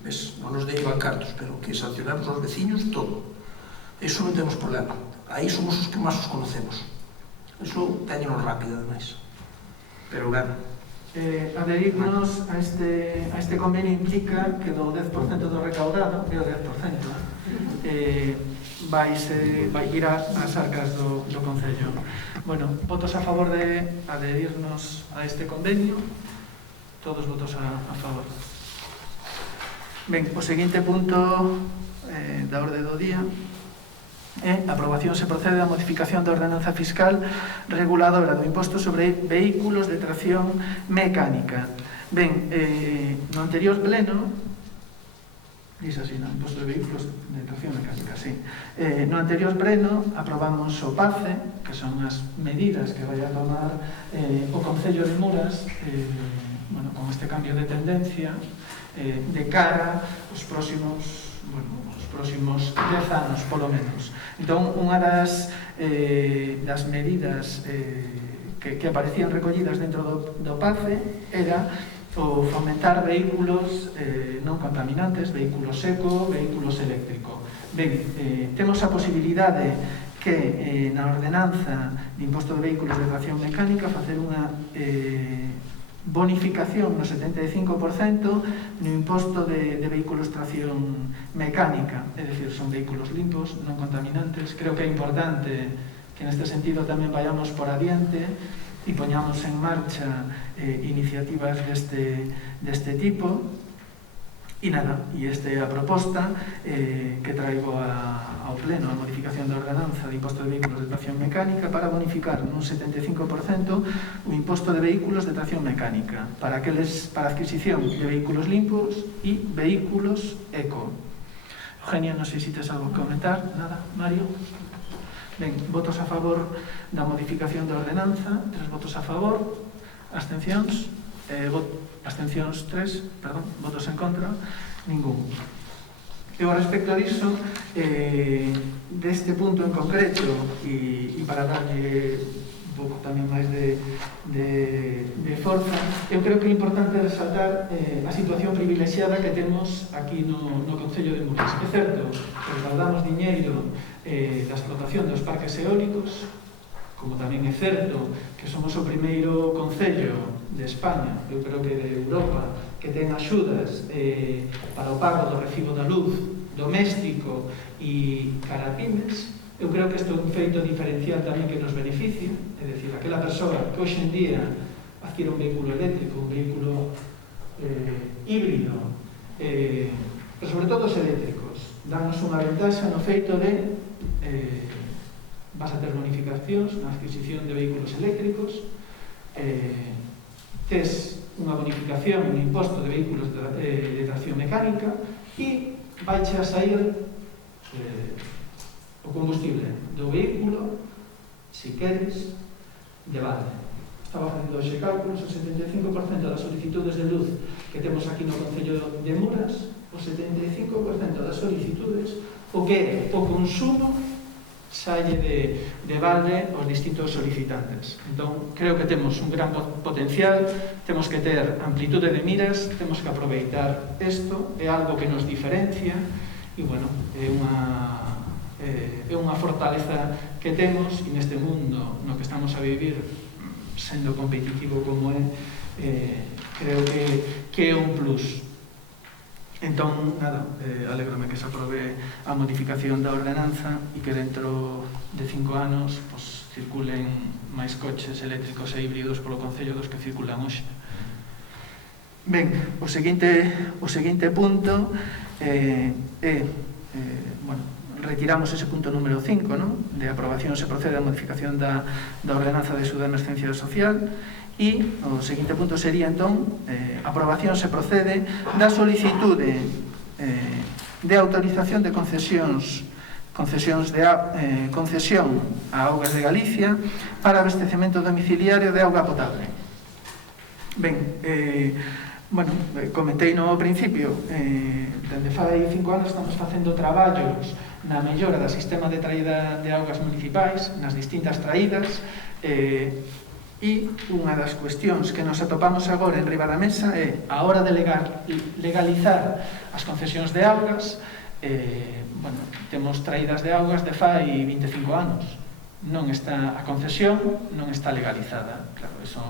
ves, non nos derivan cartos, pero que sancionamos aos veciños todo. Eso non temos problema. Aí somos os que máis os conocemos. Eso teñenos rápido, ademais. Pero, ben... adherirnos a este convenio implica que do 10% do recaudado, é o 10%, vai ir ás arcas do Concello. Bueno, votos a favor de adherirnos a este convenio? Todos votos a favor. Ben, o seguinte punto da orde do día é a aprobación se procede a modificación da ordenanza fiscal reguladora do imposto sobre vehículos de tracción mecánica. Ben, no anterior pleno, dice así, no, imposto de vehículos de tracción mecánica, sí. No anterior pleno aprobamos o PACE, que son as medidas que vai a tomar o Concello de Muras, bueno, con este cambio de tendencia, de cara aos próximos 10 anos, polo menos. Entón, unha das medidas que aparecían recollidas dentro do PACE era o fomentar vehículos non contaminantes, vehículos seco, vehículos eléctrico. Ben, temos a posibilidade que na ordenanza de imposto de vehículos de tracción mecánica facer unha bonificación no 75% no imposto de vehículos de tracción mecánica, é dicir, son vehículos limpos, non contaminantes. Creo que é importante que neste sentido tamén vayamos por adiante e poñamos en marcha iniciativas deste tipo. E nada, e esta é a proposta que traigo ao pleno, a modificación da ordenanza de imposto de vehículos de tracción mecánica para bonificar nun 75% o imposto de vehículos de tracción mecánica para adquisición de vehículos limpos e vehículos eco. Eugenia, non sei se tes algo que comentar. Nada, Mario? Ben, votos a favor da modificación da ordenanza, 3 votos a favor, abstencións, abstencións 3, perdón, votos en contra, ningún. E ao respecto disso, deste punto en concreto, e para darlle un pouco tamén máis de forza, eu creo que é importante resaltar a situación privilexiada que temos aquí no Concello de Muras. É certo que recaudamos diñeiro da explotación dos parques eólicos, como tamén é certo que somos o primeiro concello de España, eu creo que de Europa, que ten axudas para o pago do recibo da luz doméstico e cara a pymes. Eu creo que isto é un feito diferencial tamén que nos beneficia, é dicir, aquela persoa que hoxe en día adquire un vehículo eléctrico, un vehículo híbrido, pero sobre todo os eléctricos, danos unha ventaxa no feito de vas a ter bonificacións na adquisición de vehículos eléctricos, tes unha bonificación no imposto de vehículos de tracción mecánica e vaiche a sair o combustible do vehículo, se queres, de balde. Estaba facendo hoxe cálculos, o 75% das solicitudes de luz que temos aquí no Concello de Muras, o 75% das solicitudes, o que é o consumo salle de balde aos distintos solicitantes. Entón, creo que temos un gran potencial, temos que ter amplitude de miras, temos que aproveitar isto, é algo que nos diferencia e, bueno, é unha fortaleza que temos e neste mundo no que estamos a vivir, sendo competitivo como é, creo que é un plus. Entón, nada, alégrame que se aprobe a modificación da ordenanza e que dentro de 5 anos circulen máis coches eléctricos e híbridos polo Concello dos que circulan hoxe. Ben, o seguinte punto retiramos ese punto número 5, de aprobación se procede a modificación da ordenanza de axuda de emergencia social, e o seguinte punto sería, entón, aprobación se procede da solicitude de autorización de concesión a Augas de Galicia para abastecemento domiciliario de auga potable. Ben, comentei no principio, dende fai 5 anos estamos facendo traballos na mellora do sistema de traída de augas municipais, nas distintas traídas, e unha das cuestións que nos atopamos agora en riba da mesa é a hora de legalizar as concesións de augas. Temos traídas de augas de fai 25 anos, a concesión non está legalizada. Claro, iso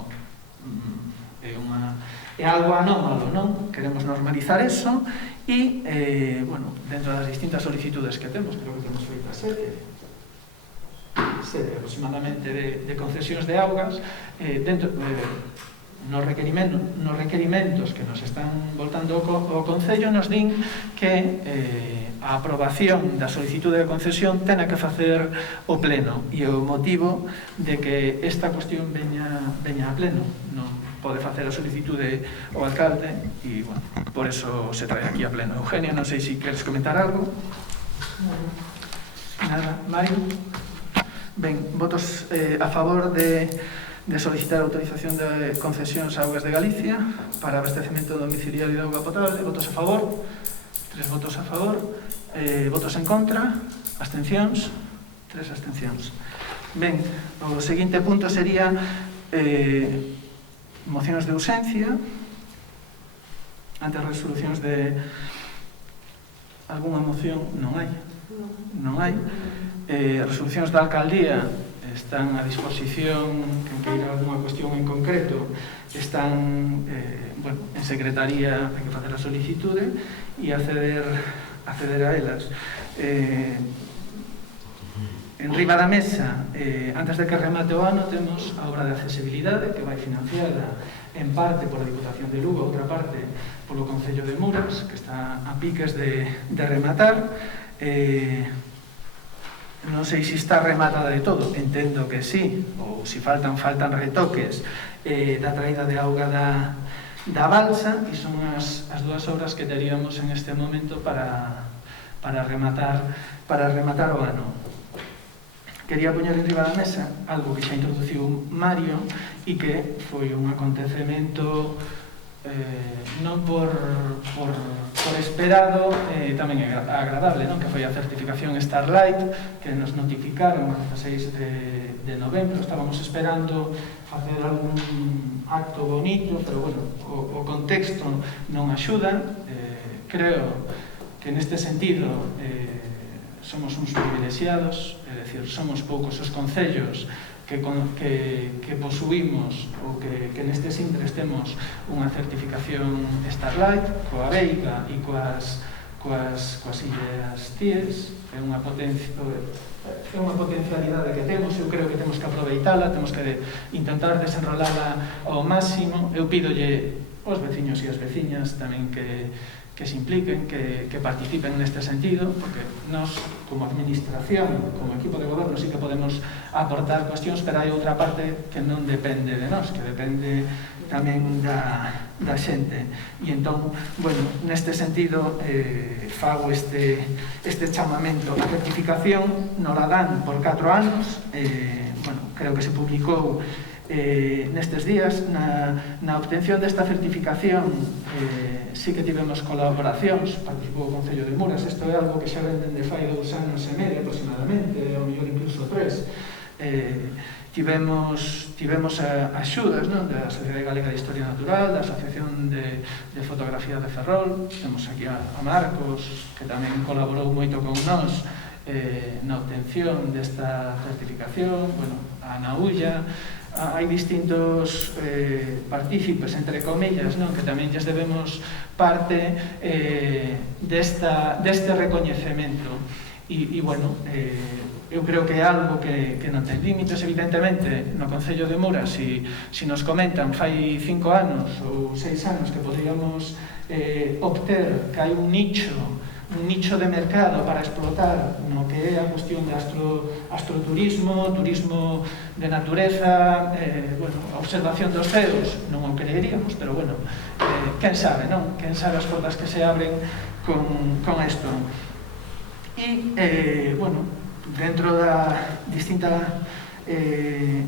é algo anómalo, non? Queremos normalizar eso e, dentro das distintas solicitudes que temos, creo que temos feita 7 aproximadamente de concesións de augas, dentro nos requerimentos que nos están voltando ao Concello nos din que a aprobación da solicitude de concesión tena que facer o Pleno, e o motivo de que esta cuestión veña a Pleno. Non pode facer a solicitude o alcalde e, por eso se trae aquí a Pleno. Eugenia, non sei se queres comentar algo. Nada. Mario? Ben, votos a favor de solicitar a autorización de concesións a Augas de Galicia para abastecemento domiciliario de auga potable. Votos a favor? 3 votos a favor. Votos en contra? Abstencións? 3 abstencións. Ben, o seguinte punto sería mocións de urxencia ante as resolucións de algunha moción. Non hai. Resolucións da alcaldía están a disposición, quen queira alguna cuestión en concreto, están en secretaría, hai que facer a solicitude e acceder a elas. En riba da mesa, antes de que remate o ano, temos a obra de accesibilidade que vai financiada en parte pola Diputación de Lugo, outra parte polo Concello de Muras, que está a piques de rematar. Non sei se está rematada de todo, entendo que sí, ou se faltan retoques da traída de auga da balsa, e son as 2 obras que teríamos en este momento para rematar o ano. Quería poñer en riba da mesa algo que xa introduciu Mario e que foi un acontecemento non por esperado, tamén agradable, que foi a certificación Starlight, que nos notificaron a 16 de novembro. Estábamos esperando facer algún acto bonito, pero o contexto non axuda. Creo que neste sentido somos uns privilexiados, é dicir, somos poucos os concellos que posuímos ou que nestes intres temos unha certificación Starlight, coa Veiga e coas Illas Cíes. É unha potencialidade que temos. Eu creo que temos que aproveitala, temos que intentar desenrolala ao máximo. Eu pídolle aos veciños e as veciñas tamén que se impliquen, que participen neste sentido, porque nós, como administración, como equipo de goberno, sí que podemos aportar cuestións, pero hai outra parte que non depende de nós, que depende tamén da xente. E entón, neste sentido, fago este chamamento. A certificación nos la dan por 4 anos, creo que se publicou nestes días. Na obtención desta certificación sí que tivemos colaboracións, participou o Concello de Muras. Isto é algo que xa venden de fai 2 anos e medio aproximadamente, ou mellor incluso 3. Tivemos axudas da Sociedade Galega de Historia Natural, da Asociación de Fotografía de Ferrol. Temos aquí a Marcos, que tamén colaborou moito con nós na obtención desta certificación, a Ana Ulla. Hai distintos partícipes, entre comillas, que tamén lles debemos parte deste recoñecemento. E eu creo que é algo que non ten límites, evidentemente, no Concello de Mura, si nos comentan fai 5 anos ou 6 anos que poderíamos obter que hai un nicho de mercado para explotar no que é a cuestión de astroturismo, turismo de natureza, observación dos ceos, non o creeríamos, pero bueno, quen sabe, non? Quen sabe as portas que se abren con isto. E, bueno, dentro da distinta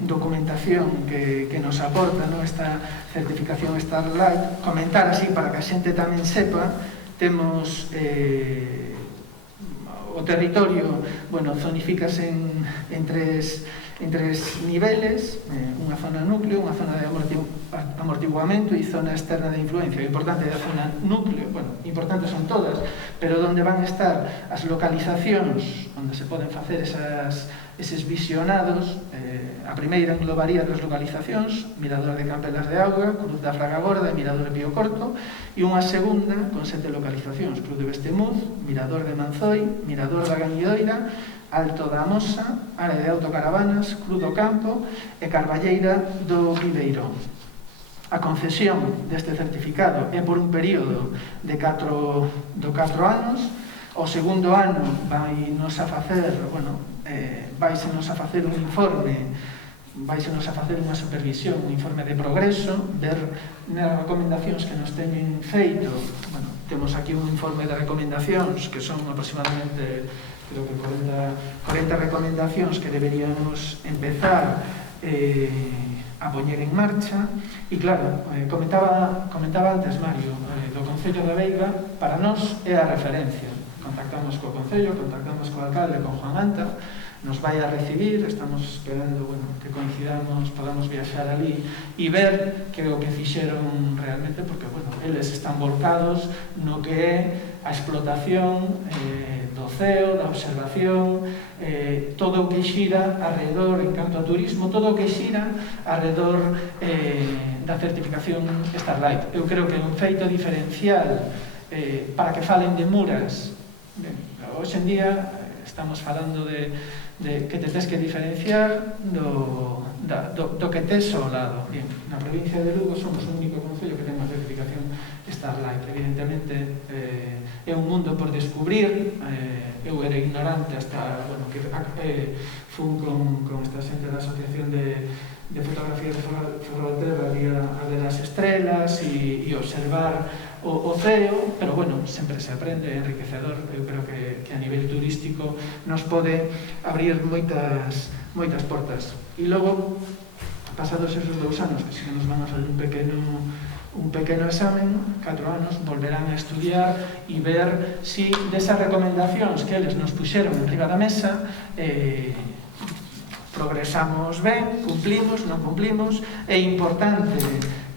documentación que nos aporta esta certificación Starlight, comentar así para que a xente tamén sepa, temos o territorio, zonifícase en tres niveles, unha zona núcleo, unha zona de amortiguamento e zona externa de influencia. O importante da zona núcleo, importantes son todas, pero onde van estar as localizacións onde se poden facer eses visionados. A primeira englobaría as localizacións, Mirador de Campelas de Auga, Cruz da Fraga Gorda e Mirador de Pío Corto, e unha segunda con 7 localizacións, Cruz de Bestemuz, Mirador de Manzoi, Mirador da Ganidoira, Alto da Amosa, Área de Autocaravanas, Cruz do Campo e Carballeira do Viveirón. A concesión deste certificado é por un período de 4 anos. O segundo ano vaisenos a facer un informe, vaisenos a facer unha supervisión, un informe de progreso, ver nas recomendacións que nos teñen feito. Temos aquí un informe de recomendacións que son aproximadamente, creo que 40 recomendacións que deberíamos empezar a poñer en marcha. E claro, comentaba antes Mario, do Concello da Veiga, para nós é a referencia. Contactamos co Concello, contactamos co alcalde, con Juan Anta, nos vai a recibir, estamos esperando que coincidamos, podamos viaxar ali e ver que o que fixeron realmente, porque eles están volcados no que é a explotación do ceo, da observación, todo o que xira alrededor, en canto a turismo, todo o que xira alrededor da certificación Starlight. Eu creo que é un feito diferencial para que falen de Muras. Hoxe en día estamos falando de que te tes que diferenciar do que tes ao lado. Bien, na provincia de Lugo somos o único concello que ten a certificación Starlight. Evidentemente é un mundo por descubrir. Eu era ignorante hasta que fun con esta xente da Asociación de Fotografía de Ferrolterra a ver as estrelas e observar o ceo, pero sempre se aprende, é enriquecedor. Eu creo que a nivel turístico nos pode abrir moitas portas. E logo, pasados esos 2 anos, que si que nos van a fazer un pequeno examen, 4 anos, volverán a estudiar e ver si desas recomendacións que eles nos puxeron en riba da mesa progresamos ben, cumplimos, non cumplimos. É importante,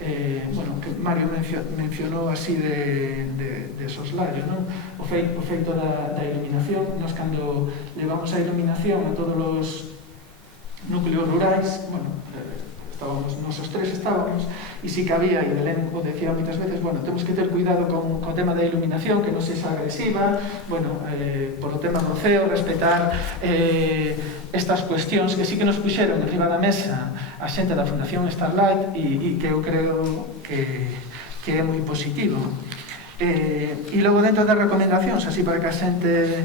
que Mario mencionou así de soslayo, non? O feito da iluminación. Nos, cando levamos a iluminación a todos os núcleos rurais, nosos tres estábamos, e si que había, e Belén o decía moitas veces, temos que ter cuidado con o tema da iluminación, que non sexa agresiva, por o tema do ceo, respetar estas cuestións que sí que nos puxeron en riba da mesa a xente da Fundación Starlight e que eu creo que é moi positivo. E logo, dentro das recomendacións, así para que a xente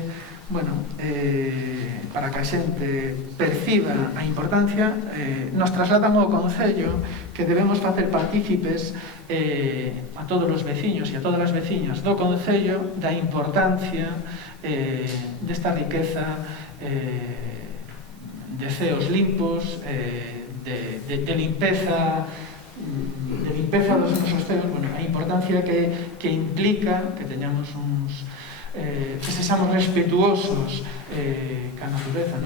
para que a xente perciba a importancia, nos trasladan ao Concello que debemos facer partícipes a todos os veciños e a todas as veciñas do Concello da importancia desta riqueza de ceos limpos, de limpeza dos nosos ceos, a importancia que implica que teñamos que sexamos respetuosos ca natureza,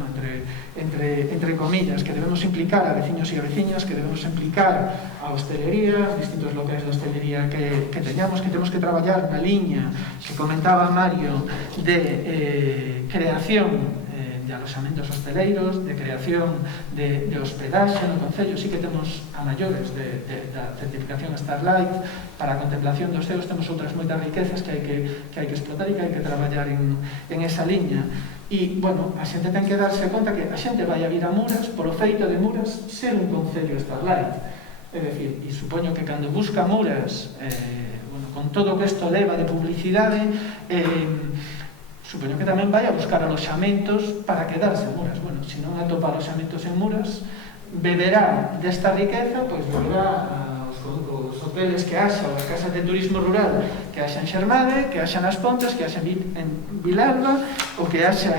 entre comillas, que debemos implicar a veciños e a veciñas, que debemos implicar a hostelería, os distintos locais de hostelería que teñamos, que temos que traballar na liña que comentaba Mario de creación de alojamentos hosteleiros, de creación de hospedaxe no Concello. Sí que temos a maiores da certificación Starlight para a contemplación dos ceos, temos outras moitas riquezas que hai que explotar e que hai que traballar en esa liña. E, bueno, a xente ten que darse conta que a xente vai a vir a Muras por o feito de Muras ser un concello Starlight. É dicir, e supoño que cando busca Muras, bueno, con todo o que isto leva de publicidade, supoño que tamén vai a buscar aloxamentos para quedarse en Muras. Bueno, se non atopa aloxamentos en Muras, beberá desta riqueza, pois beberá os hoteles que haxa, ou as casas de turismo rural que haxa en Xermade, que haxa nas Pontes, que haxa en Vilalba, ou que haxa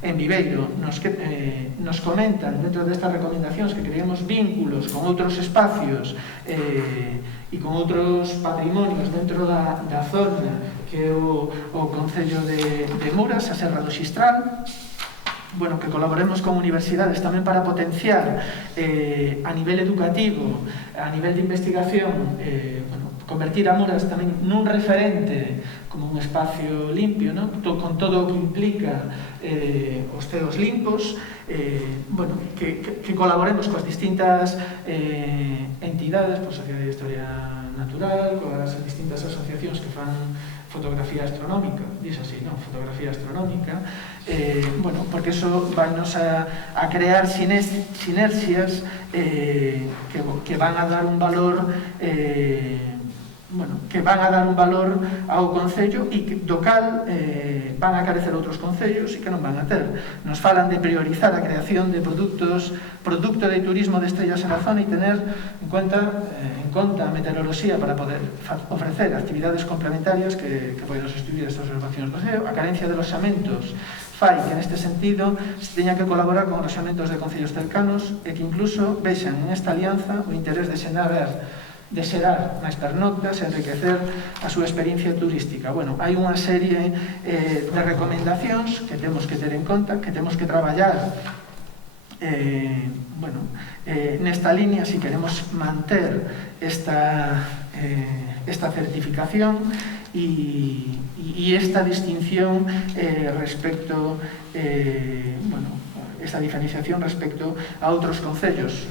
en Viveiro. Nos comentan dentro destas recomendacións que creemos vínculos con outros espacios e con outros patrimonios dentro da zona que é o Concello de Muras, a Serra do Xistral. Bueno, que colaboremos con universidades tamén para potenciar a nivel educativo, a nivel de investigación, bueno, convertir a Muras tamén nun referente como un espacio limpio, ¿no? Con todo o que implica os ceos limpos, bueno, que colaboremos coas distintas entidades, por Sociedade de Historia Natural, coas distintas asociacións que fan fotografía astronómica, dice así, ¿no? Fotografía astronómica, bueno, porque eso vai-nos a crear sinerxias que van a dar un valor bueno, que van a dar un valor ao Concello e que do cal van a carecer outros concellos e que non van a ter. Nos falan de priorizar a creación de producto de turismo de estrellas en la zona e tener en conta a meteoroloxía para poder ofrecer actividades complementarias que poden sustituir estas observacións do ceo. A carencia de loxamentos fai que neste sentido se teña que colaborar con loxamentos de concellos cercanos e que incluso vexan en esta alianza o interés de xerar máis pernoctas e enriquecer a súa experiencia turística. Bueno, hai unha serie de recomendacións que temos que ter en conta, que temos que traballar bueno, nesta línea si queremos manter esta certificación e esta distinción respecto bueno, esta diferenciación respecto a outros concellos.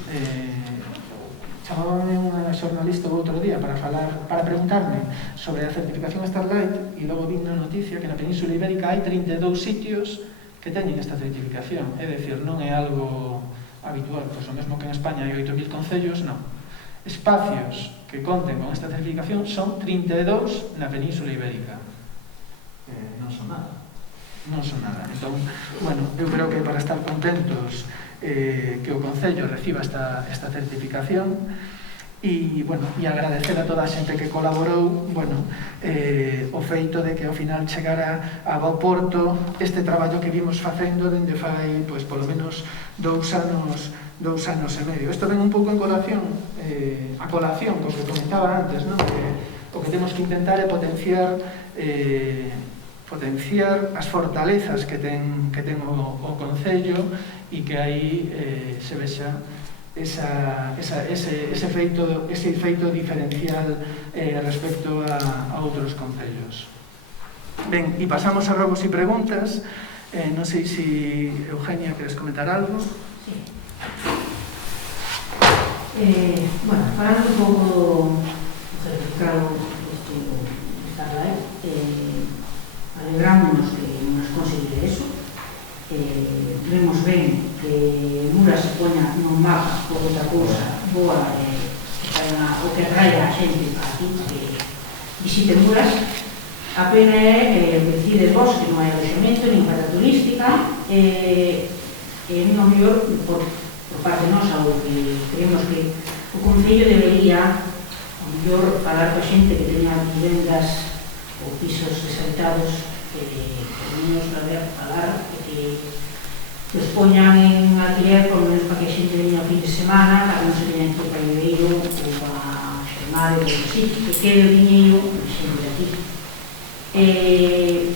Chamábame unha xornalista o outro día para preguntarme sobre a certificación Starlight e logo vi na noticia que na Península Ibérica hai 32 sitios que teñen esta certificación. É dicir, non é algo habitual, pois o mesmo que en España hai 8.000 concellos, non. Espacios que conten con esta certificación son 32 na Península Ibérica. Non son nada. Non son nada. Entón, bueno, eu creo que para estar contentos que o Concello reciba esta certificación e, bueno, e agradecer a toda a xente que colaborou, bueno, o feito de que ao final chegara a bo porto este traballo que vimos facendo dende fai, pois, polo menos 2 anos e medio. Isto ven un pouco en colación, a colación, co que comentaba antes, ¿no? O que temos que intentar é potenciar as fortalezas que ten o Concello e que aí se vexa ese feito diferencial respecto a outros concellos. Ben, e pasamos a rogos e preguntas. Non sei se Eugenia queres comentar algo. Sí. Bueno, falando un pouco do certificado Starlight, alegrámonos que nos consigue eso. Vemos ben que Muras se poña non mapa por outra cousa boa o que atraia a xente para aquí que visite Muras. A pena é decides vos que non hai alojamento nin para turística non mellor por parte nosa o que creemos que o Concello debería o mellor falar coa xente que teña vivendas ou pisos deshabitados menos para falar que os poñan en alquiler por menos para que a xente veña o fin de semana para non se veñan que para Viveiro ou para Xermade ou así, que quede o diñeiro a xente de aquí.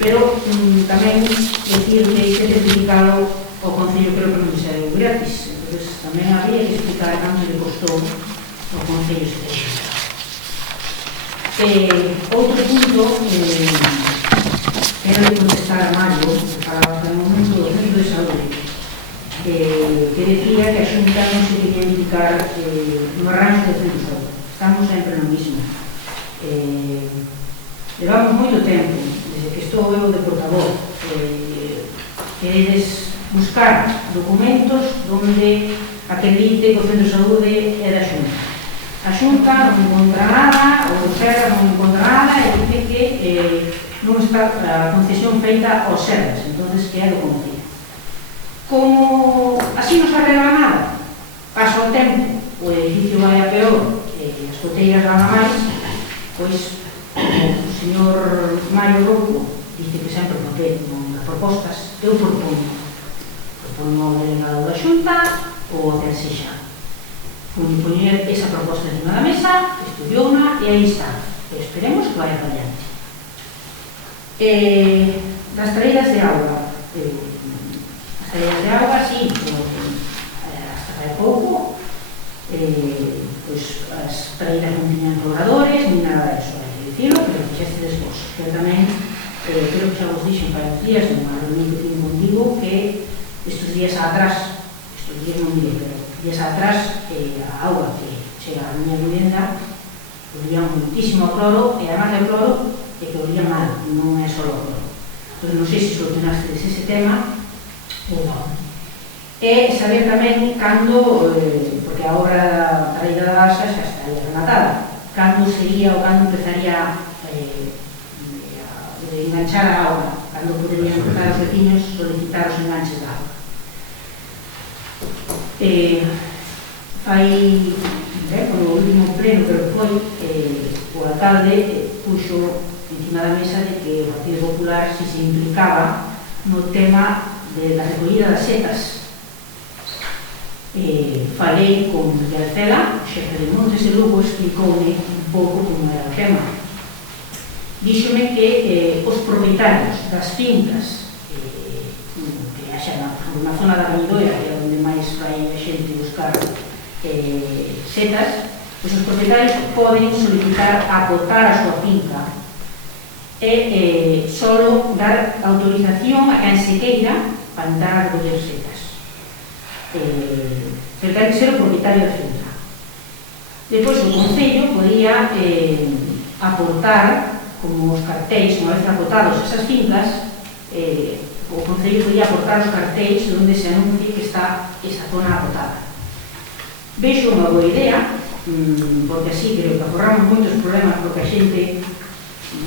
Pero tamén decir que este certificado o Concello creo que non se gratis, entonces tamén habría que explicar canto le costou o Concello este certificado. Outro punto era de contestar a Mario, que falaba hasta el momento do centro de saúde, que decía que a Xunta non se quería indicar no arranxo do centro de saúde. Estamos sempre no mismo. Levamos moito tempo, desde que estou eu de portavoz, queredes buscar documentos onde acredite que o centro de saúde é da Xunta. A Xunta non encontra nada, o Sergas non encontra nada, e dice que non está a concesión feita aos Sergas, entonces que é do Concello. Como así non se arregla nada, pasa o tempo, o edificio vai a peor, as goteiras van a máis, pois, o señor Mario Rouco dice que sempre porque non as propostas, eu propongo o delegado da Xunta ou a Cersexa. Poñer esa proposta encima da mesa, estudiou-na e aí está. E esperemos que vaya adiante. Das traídas de auga. As traídas de auga, sí, hasta hai pouco, as traídas non tiñan colgadores, ni nada disso, hai que dicirlo, pero fixeste despois. Eu tamén, creo que xa vos dixen para os días, nunha reunión que tiñen contigo, que estes días atrás, estes días non diré, pero días atrás, a auga que chega a miña vivenda olía muitísimo a cloro, e además de cloro, é que olía mal, non é só o cloro. Entón, non sei se solucionastes ese tema ou non. E saber tamén cando, porque a obra da traída da balsa xa estaría rematada, cando sería ou cando empezaría de enganchar a auga, cando poderían empezar os veciños solicitar os enganches da auga. No último pleno, pero foi, o alcalde puxo encima da mesa de que o Partido Popular se implicaba no tema da recollida das setas. Falei con Miguel Cela, o xefe de Montes de Lugo, explicoume un pouco como era o tema. Díxome que os propietarios das fincas que haxa na zona da Bañidoira, que é onde máis vai a xente buscar setas, pois os propietarios poden solicitar acotar a súa finca e solo dar autorización a quen se queira para entrar a recoller setas. Pero ten que ser o propietario da finca. Depois o Concello podía aportar, como os cartéis, unha vez acotados esas fincas, o Concello podía aportar os cartéis onde se anuncie que está esa zona acotada. Vexo unha boa idea, porque así creo que aforramos moitos problemas, porque a xente,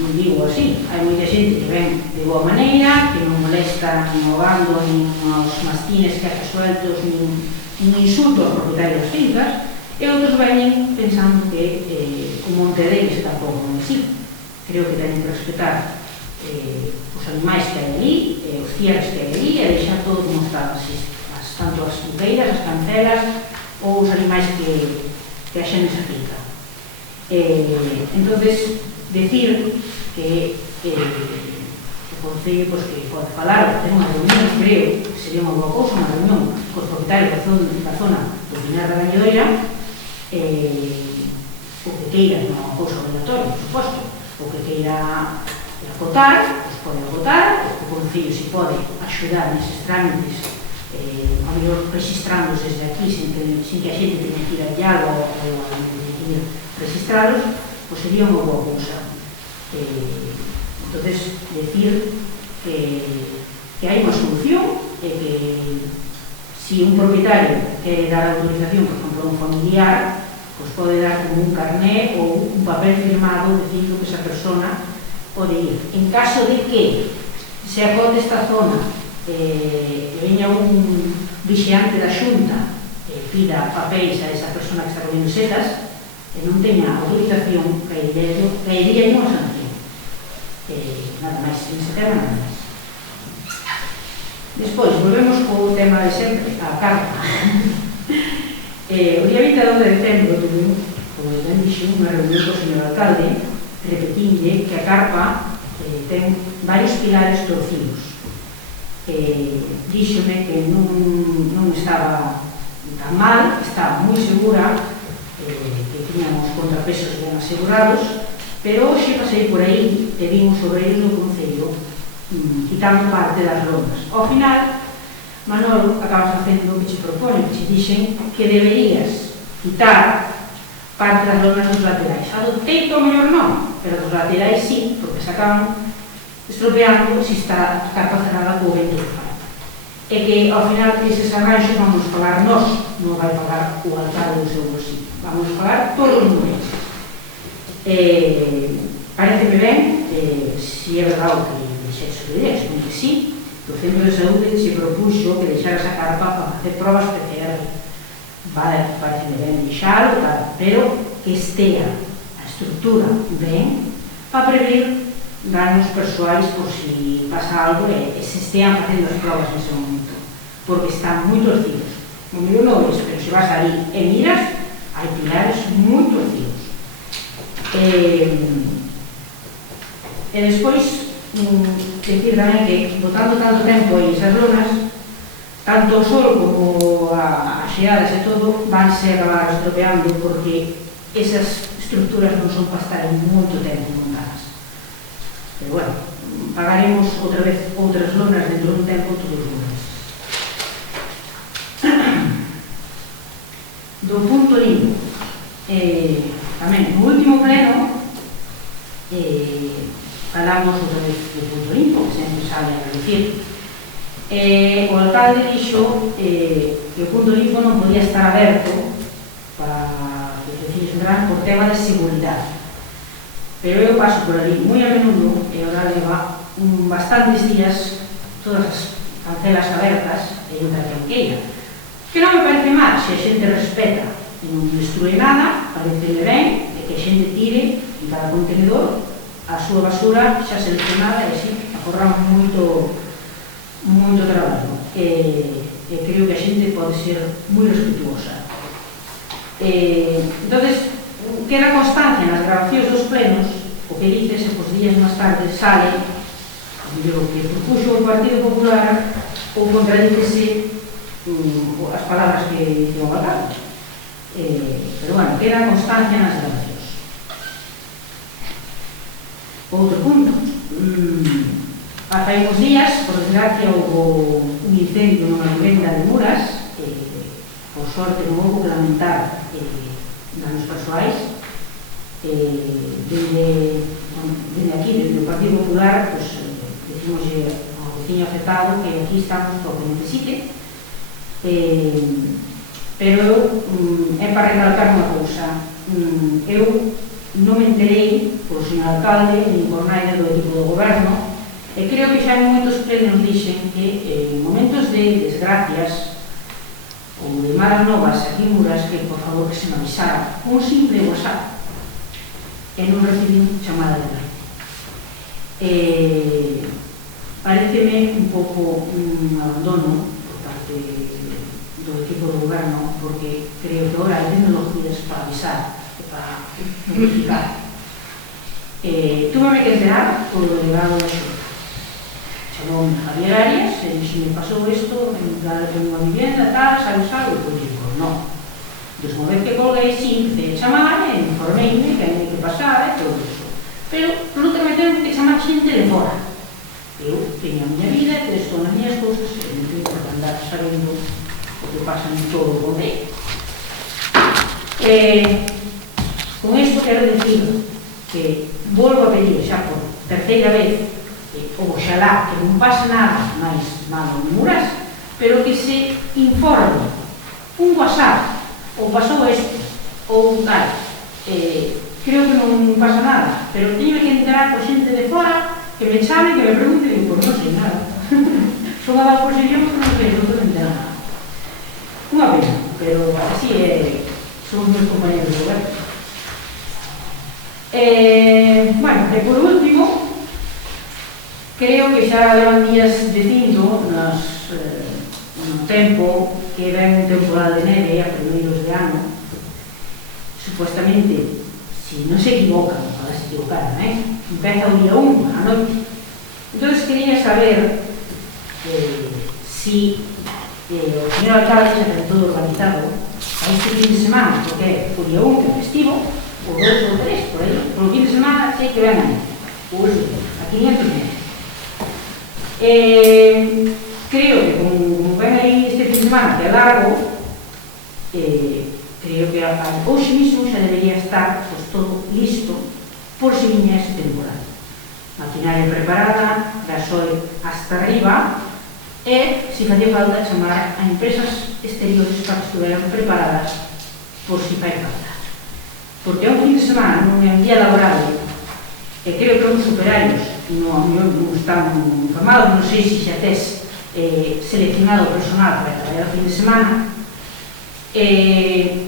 non digo así, hai moita xente que ven de boa maneira, que non molesta nin o gando, nin aos mastines que haxe sueltos, nin insulto aos propietarios das fincas, e outros veñen pensando que o monte deles tampouco non é así. Creo que teñen que respetar os animais que hai ali, os cierres que hai ali, e deixar todo como está, tanto as luqueiras, as cancelas, ou os animais que haxen nesa finca. Entonces, decir que o Concello que pode falar, ter unha reunión, creo que sería unha boa cousa, unha reunión cos propietarios da zona do Pinar da Bañidoira, o que queira, non é unha cousa obligatoria, por suposto, o que queira acotar, os pode acotar, o Concello se pode axudar neses trámites, a mellor registrándoos desde aquí sin que a xente tenha que ir a diálogo ou a ir registrados, pois sería unha boa cousa. Entonces, decir que hai unha solución e que se un propietario quere dar autorización, por exemplo, a un familiar, pois pode dar como un carné ou un papel firmado dicindo que esa persona pode ir. En caso de que se acote esta zona e veña un vixiante da Xunta e pida papéis a esa persona que está collendo setas e non teña autorización, caería unha sanción. Nada máis, en ese tema nada máis. Despois, volvemos co tema de sempre, a carta. O día 22 de decembro tuvimos, como ben dixo, unha reunión co señor alcalde, repetinde que a carpa ten varios pilares torcidos. Díxome que non estaba tan mal, estaba moi segura, que tiñamos contrapesos ben asegurados, pero hoxe pasei por aí e vimos sobre ellos no Concello quitando parte das lonas. Ao final, Manolo acaba facendo o que che propone, que che dixen que deberías quitar parte das lonas dos laterais. A do teito, mellor non, pero dos laterais sí, porque sacaban estropeando se está a carpa cerrada co vento que fai. E que, ao final, eses arranxos vamos pagar nós, non vai pagar o alcalde do seu bolsillo. Vamos pagar todo o mundo. Pareceme ben, se é verdade que deixe de directo, que sí, o Centro de Saúde se propuxo que deixara esa carpa para facer probas PCR. Vale, pareceme ben deixalo, pero que estea a estrutura ben para prever danos persoais por si pasa algo e se estean facendo as probas nese momento, porque están moi torcidos. O mellor non é, pero se vas ali e miras, hai pilares moi torcidos. E despois, decir tamén que, botando tanto tempo aí esas lonas, tanto o sol como as xeadas e todo, vanse acabar estropeando, porque esas estructuras non son para estar moito tempo montadas. Pero bueno, pagaremos outra vez outras lonas dentro dun tempo todos os lunes. Do punto limpo, tamén no último pleno falamos outra vez do punto limpo, que sempre sale a reducir. O alcalde dixo que o punto limpo non podía estar aberto para que os veciños entraran por tema de seguridade. Pero eu paso por ali moi a menudo e ahora leva bastantes días todas as cancelas abertas e outra tranqueira. Que non me parece mal, se a xente respeta e non destrue nada, pareceme ben, e que a xente tire en cada contenedor a súa basura xa seleccionada e así aforramos moito traballo. E creo que a xente pode ser moi respetuosa. Entonces, queda constancia nas grabacións dos plenos o que dices e pos días máis tarde sale o que propuxo o Partido Popular ou contradícese as palabras que dixo o alcalde. Pero bueno, queda constancia nas grabacións. Outro punto, hasta uns días, por desgracia, houve un incendio nunha vivenda de Muras, por sorte non houve que lamentar danos persoais. Desde aquí, desde o Partido Popular, decimos ao veciño afectado que aquí estamos para o que necesite, pero é para recalcar unha cousa. Eu non me enterei por señor alcalde nin por naide do equipo do goberno, e creo que xa en moitos plenos dixen que en momentos de desgracias ou de malas novas aquí en Muras, que por favor que se me avisara un simple WhatsApp e non recibín chamada de nada. Pareceme un pouco un abandono por parte do equipo do goberno, porque creo que agora hai tecnologías para avisar e para notificar. Tuve que enterar o delegado da Xunta. Chamou Javier Arias e se me pasou isto en unha vivienda, tal, sabe, pois digo, non. Desde vez que colguei, sí, empecé a chamar e informeime que hai que pasar e todo iso. Pero, absolutamente, tengo que chamar xente de fora. Eu teño a miña vida, que estou nas miñas cousas, e non tengo que andar sabendo o que pasa en todo o concello. Con isto quero decir que volvo a pedir xa por terceira vez, oxalá que non pase nada máis malo en Muras, pero que se informe un WhatsApp, ou pasou isto, ou tal. Creo que non pasa nada, pero teño que enterar por xente de fora, que me chame, que me pregunte, e pois non sei nada. Son a da oposición que non sei, non te entero nada. Unha pena, pero así son os meus compañeros de goberno. Bueno, e por último, creo que xa levan días dicindo no tempo que ven un temporal de neve a primeiros de ano, supuestamente, si non se equivocan, para se equivocaran, empeza o día 1, a noite. Entón, quería saber si o señor alcalde xa ten todo organizado a este fin de semana, porque o día 1 que é festivo, o 2 ou 3, por aí, por o fin de semana sei que ven aí, a 500 metros. Creo que como ven aí este fin de semana que é largo, creo que hoxe mismo xa debería estar todo listo por se viña ese temporal. Aquí maquinaria preparada, gasoil hasta arriba, e se facía falta chamar a empresas exteriores para que estuveran preparadas por si fai falta. Porque é un fin de semana, non é un día laborable, e creo que os operarios non están informados, non sei se xa tes seleccionado o personal para trabalhar o fin de semana.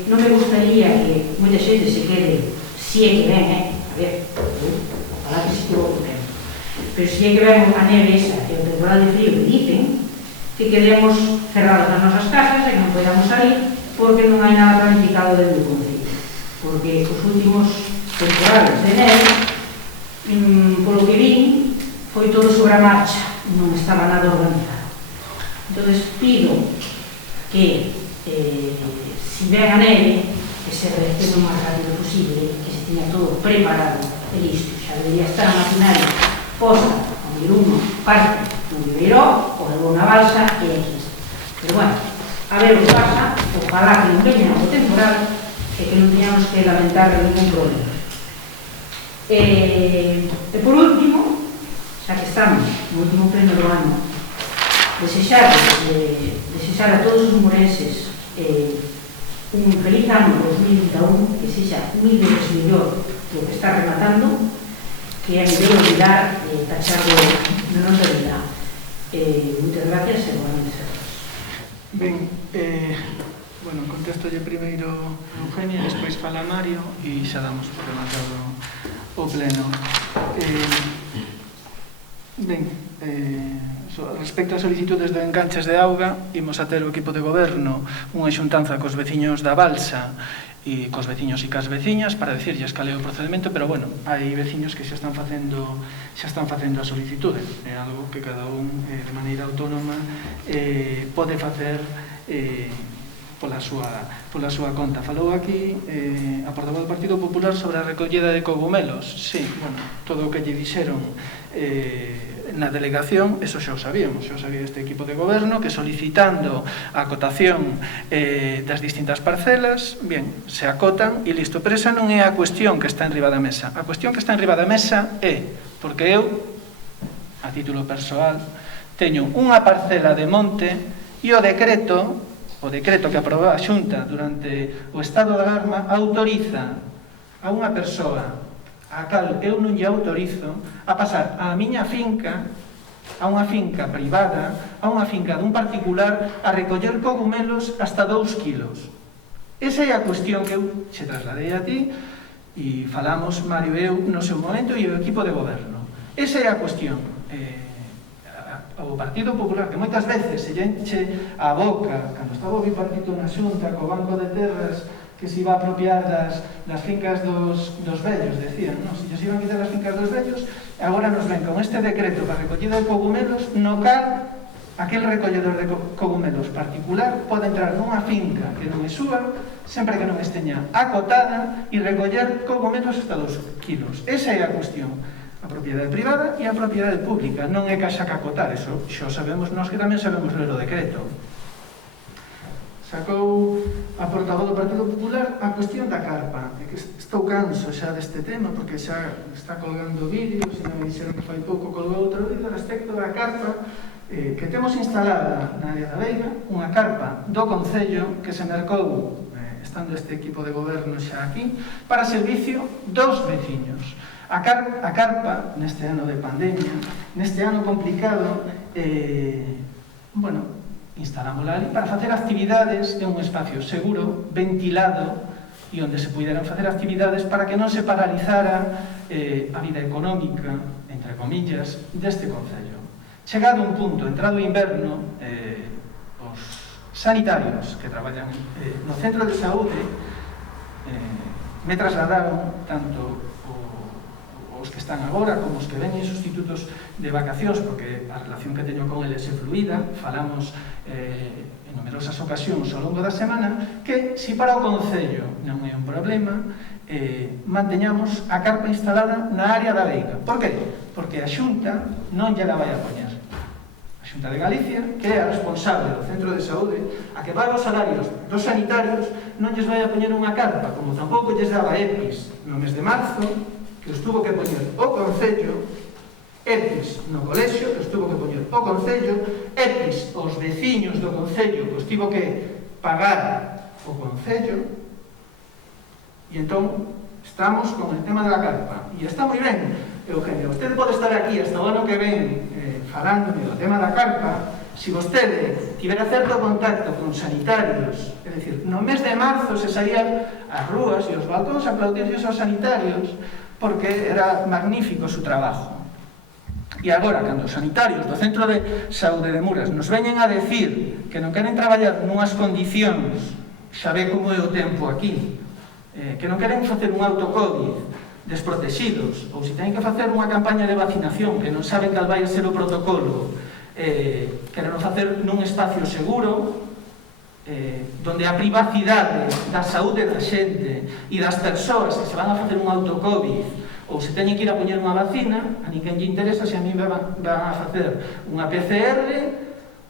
Non me gustaría que moita xente se quede, si é que ven, a ver, ojalá que se equivoque ben, pero si é que ven a neve esa e o temporal de frío que dicen, que quedemos cerrados nas nosas casas e que non podamos salir porque non hai nada planificado dentro do concello. Porque os últimos temporales de neve, polo que vin, foi todo sobre a marcha, non estaba nada organizado. Entón, pido que, se ven a neve, que se reaccione o máis rápido posible, que se teña todo preparado e listo. Xa debería estar a maquinaria posta, onde uno parte no viveiró, ou de unha balsa, e aquí está. Pero bueno, a ver o que pasa, ojalá que non veña o temporal, e que non teñamos que lamentar ningún problema. E por último, xa que estamos no último pleno do ano, desexar a todos os morenses un feliz ano 2021, que sexa 1000 veces mellor do que está rematando, que é mellor olvidar e tachar de nosa vida. Moitas gracias e boa noite a todos. Ben, bueno, contestolle primeiro Eugenia, despois fala Mario e xa damos por rematado o pleno. Ben, respecto a solicitudes de enganches de auga, imos a ter o equipo de goberno unha xuntanza cos veciños da Balsa e cos veciños e cas veciñas para decirlles cal é o procedimento, pero bueno, hai veciños que xa están facendo a solicitude. É algo que cada un de maneira autónoma pode facer pola súa conta. Falou aquí a portavoz do Partido Popular sobre a recollida de cogumelos. Sí, bueno, todo o que lle dixeron na delegación, eso xa o sabíamos, xa o sabía este equipo de goberno, que solicitando a acotación das distintas parcelas, bien, se acotan e listo. Pero esa non é a cuestión que está en riba da mesa. A cuestión que está en riba da mesa é, porque eu, a título persoal, teño unha parcela de monte e o decreto que aprobou a Xunta durante o estado de alarma autoriza a unha persoa a cal eu non lle autorizo a pasar a miña finca, a unha finca privada, a unha finca dun particular, a recoller cogumelos hasta 2 kilos. Esa é a cuestión que eu xe trasladei a ti e falamos, Mario e eu, no seu momento e o equipo de goberno. Esa é a cuestión. O Partido Popular, que moitas veces se enche a boca, cando estaba o bipartito na Xunta, co Banco de Terras, que se iba a apropiar das fincas dos vellos, decían, non? Se iban a quitar as fincas dos vellos, agora nos ven con este decreto para recollida de cogumelos, no cal aquel recolledor de cogumelos particular pode entrar nunha finca que non é súa, sempre que non esteña acotada, e recoller cogumelos hasta 2 kilos. Esa é a cuestión. A propiedade privada e a propiedade pública. Non é que haxa que acotar, eso xa sabemos nós, que tamén sabemos ler o decreto. Sacou a portavoz do Partido Popular a cuestión da carpa. É que estou canso xa deste tema, porque xa está colgando vídeos, e non me dixeron que fai pouco colgou outro vídeo respecto da carpa que temos instalada na área da Veiga, unha carpa do Concello que se mercou, estando este equipo de goberno xa aquí, para servicio dos veciños. A carpa, neste ano de pandemia, neste ano complicado, bueno, instalámola ali para facer actividades en un espacio seguro, ventilado, e onde se puderan facer actividades para que non se paralizara a vida económica, entre comillas, deste concello. Chegado un punto, entrado o inverno, os sanitarios que traballan no centro de saúde me trasladaron tanto os que están agora, como os que veñen sustitutos de vacacións, porque a relación que teño con eles é fluida, falamos en numerosas ocasións ao longo da semana, que se para o Concello non é un problema, manteñamos a carpa instalada na área da Veiga. Por que? Porque a Xunta non lle la vai a poñer. A Xunta de Galicia, que é a responsable do centro de saúde, a que paga os salarios dos sanitarios, non lles vai a poñer unha carpa, como tampouco lles daba EPIs no mes de marzo, que os tuvo que poñer o Concello, EPIs no colexio, que os tuvo que poñer o Concello, EPIs os veciños do Concello, que os tivo que pagar o Concello, e entón estamos con el tema da carpa. E está moi ben, Eugenio, vostede pode estar aquí hasta o ano que ven falándome do tema da carpa. Se vostede tivera certo contacto con sanitarios, é dicir, no mes de marzo se saían ás rúas e os balcóns a aplaudirlles aos sanitarios porque era magnífico o seu trabajo. E agora, cando os sanitarios do Centro de Saúde de Muras nos veñen a decir que non queren traballar nunhas condicións, xa ve como é o tempo aquí, que non queren facer un autocovid desprotegidos, ou se teñen que facer unha campaña de vacinación que non saben cal vai a ser o protocolo, queren facer nun espacio seguro, donde a privacidade da saúde da xente e das persoas que se van a facer un autocovid ou se teñen que ir a poñer unha vacina, a ninguén lle interesa se a mí van a facer unha PCR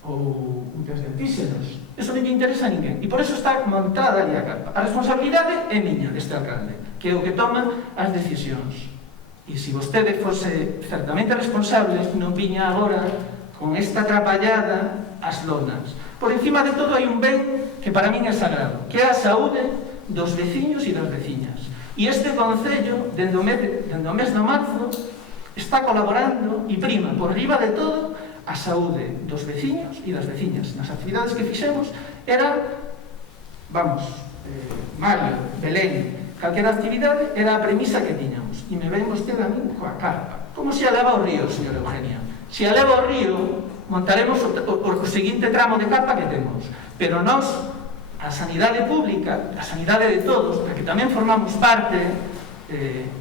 ou un test de antíxenos. Eso non lle interesa a ninguén. E por eso está montada ali a carpa. A responsabilidade é miña deste alcalde, que é o que toma as decisións. E se vostede fose certamente responsable, non viña agora con esta atrapallada as lonas. Por encima de todo hai un ben que para min é sagrado, que é a saúde dos veciños e das veciñas. E este Concello, dende o mes de marzo, está colaborando e prima por riba de todo a saúde dos veciños e das veciñas. Nas actividades que fixemos era, Mario, Belén, calquera actividade era a premisa que tiñamos. E me ven vostede a min coa carpa. Como se a leva ao río, señor Eugenio? Se a leva ao río, montaremos o seguinte tramo de carpa que temos. Pero nós, a sanidade pública, a sanidade de todos, porque tamén formamos parte,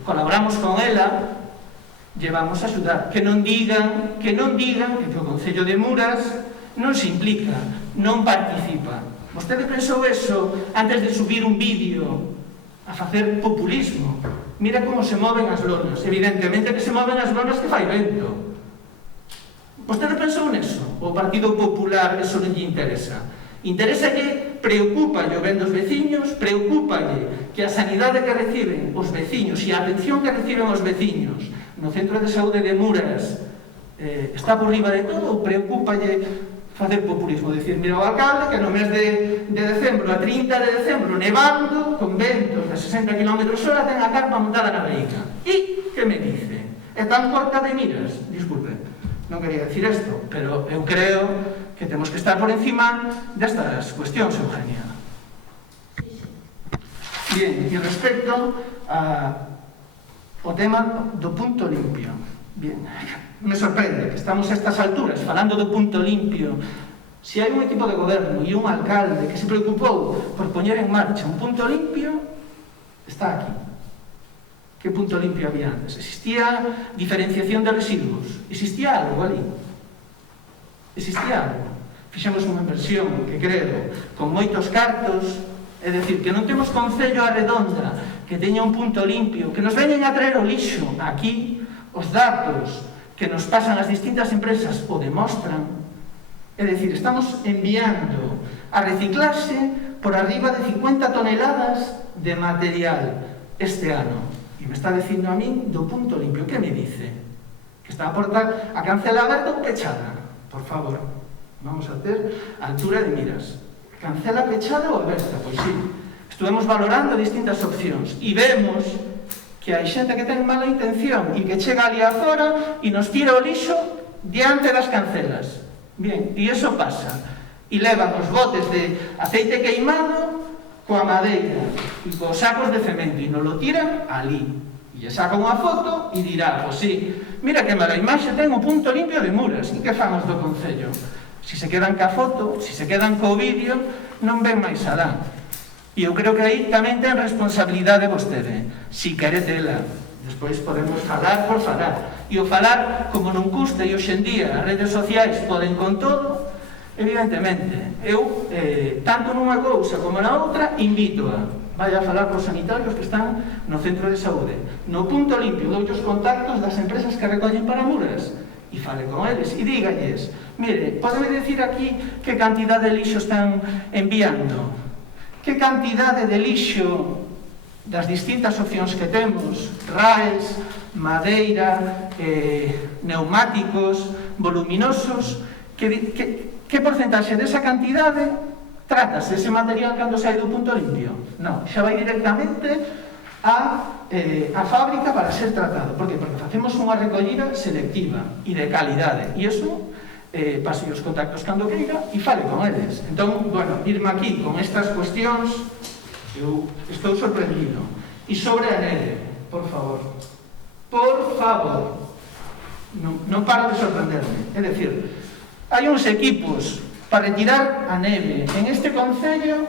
colaboramos con ela, llevamos a axudar. Que non digan que o Concello de Muras non se implica, non participa. Vostede pensou eso antes de subir un vídeo a facer populismo. Mira como se moven as lonas. Evidentemente que se moven as lonas que fai vento. Vostede pensou neso? O Partido Popular eso non lle interesa. Interesa que preocúpalle o ben dos veciños, preocúpalle que a sanidade que reciben os veciños e a atención que reciben os veciños no Centro de Saúde de Muras está por riba de todo, ou preocúpalle facer populismo, decir, mira o alcalde que no mes de decembro, a 30 de decembro, nevando, con ventos de 60 km/h, ten a carpa montada na veica. E que me dice? É tan corta de miras? Disculpe, non quería decir isto, pero eu creo que temos que estar por encima destas cuestións, Eugenia. Bien, e respecto ao tema do punto limpio. Bien, me sorprende que estamos a estas alturas falando do punto limpio. Se hai un equipo de goberno e un alcalde que se preocupou por poñer en marcha un punto limpio, está aquí. Que punto limpio había antes? Existía diferenciación de residuos? Existía algo ali? Existía algo? Fixemos unha inversión que creo con moitos cartos, é dicir, que non temos concello a redonda que teña un punto limpio, que nos veñen a traer o lixo aquí, os datos que nos pasan as distintas empresas o demostran. É dicir, estamos enviando a reciclaxe por arriba de 50 toneladas de material este ano. E me está dicindo a min do punto limpio. Que me dice? Que está a porta a cancela aberta ou pechada? Por favor, vamos a ter altura de miras. Cancela pechada ou aberta? Pois sí. Estuvemos valorando distintas opcións e vemos que hai xente que ten mala intención e que chega ali afora e nos tira o lixo diante das cancelas. Bien, e iso pasa. E levan os botes de aceite queimado coa madeira e cos sacos de cemento e nos lo tiran ali. E lle saca unha foto e dirá, pois sí, mira que mala imaxe ten o punto limpio de Muras. E que famos do concello? Se se quedan ca foto, se se quedan co vídeo, non ven máis alá. E eu creo que aí tamén ten responsabilidade vostede, si quere tela. Despois podemos falar por falar. E o falar, como non custa, e hoxendía as redes sociais poden con todo, evidentemente, eu, tanto nunha cousa como na outra, invito a vaya a falar cos sanitarios que están no centro de saúde. No punto limpio, doulle os contactos das empresas que recollen para Muras e fale con eles e dígalles, mire, podeme decir aquí que cantidad de lixo están enviando? Que cantidade de lixo das distintas opcións que temos, RAES, madeira, neumáticos, voluminosos, que porcentaxe desa cantidade tratase ese material cando sai do punto limpio? Non, xa vai directamente a fábrica para ser tratado. Por que? Porque facemos unha recollida selectiva e de calidade, e iso pase os contactos cando queira e fale con eles. Entón, bueno, irme aquí con estas cuestións, eu estou sorprendido. E sobre a neve, por favor, non paro de sorprenderme. É dicir, hai uns equipos para retirar a neve en este concello.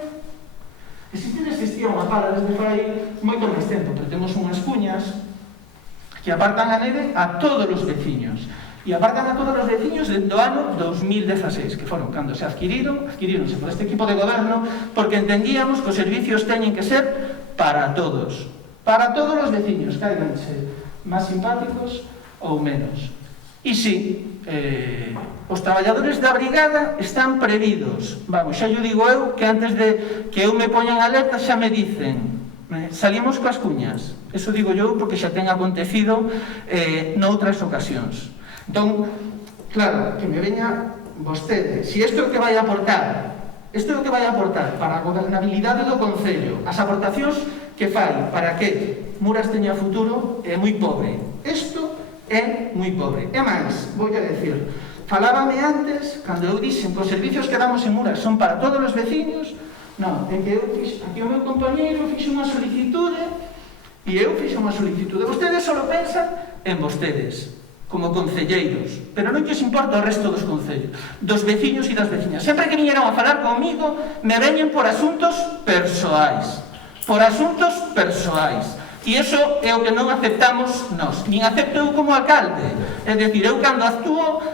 Existía unha pala desde fai moito máis tempo, pero temos unhas cuñas que apartan a neve a todos os veciños. E apartan a todos os veciños dentro do ano 2016, que foron cando se adquiríronse por este equipo de goberno, porque entendíamos que os servicios teñen que ser para todos os veciños, cáiganse máis simpáticos ou menos. E si, os traballadores da brigada están previdos. Vamos, xa yo digo eu que antes de que eu me poñan alerta xa me dicen salimos coas cuñas. Eso digo eu porque xa ten acontecido noutras ocasións. Entón, claro, que me veña vostede, se isto é o que vai aportar, para a gobernabilidade do concello, as aportacións que fai para que Muras teña futuro é moi pobre. Isto é moi pobre. E máis, vou a decir, falábame antes, cando eu dixen que os servicios que damos en Muras son para todos os veciños, non, é que eu aquí o meu compañeiro fixe unha solicitude, e eu fixe unha solicitude. Vostedes só pensan en vostedes, como concelleiros, pero non lles importa o resto dos concellos, dos veciños e das veciñas. Sempre que viñeron a falar comigo, me veñen por asuntos persoais. E iso é o que non aceptamos nós, nin acepto eu como alcalde. É dicir, eu cando actúo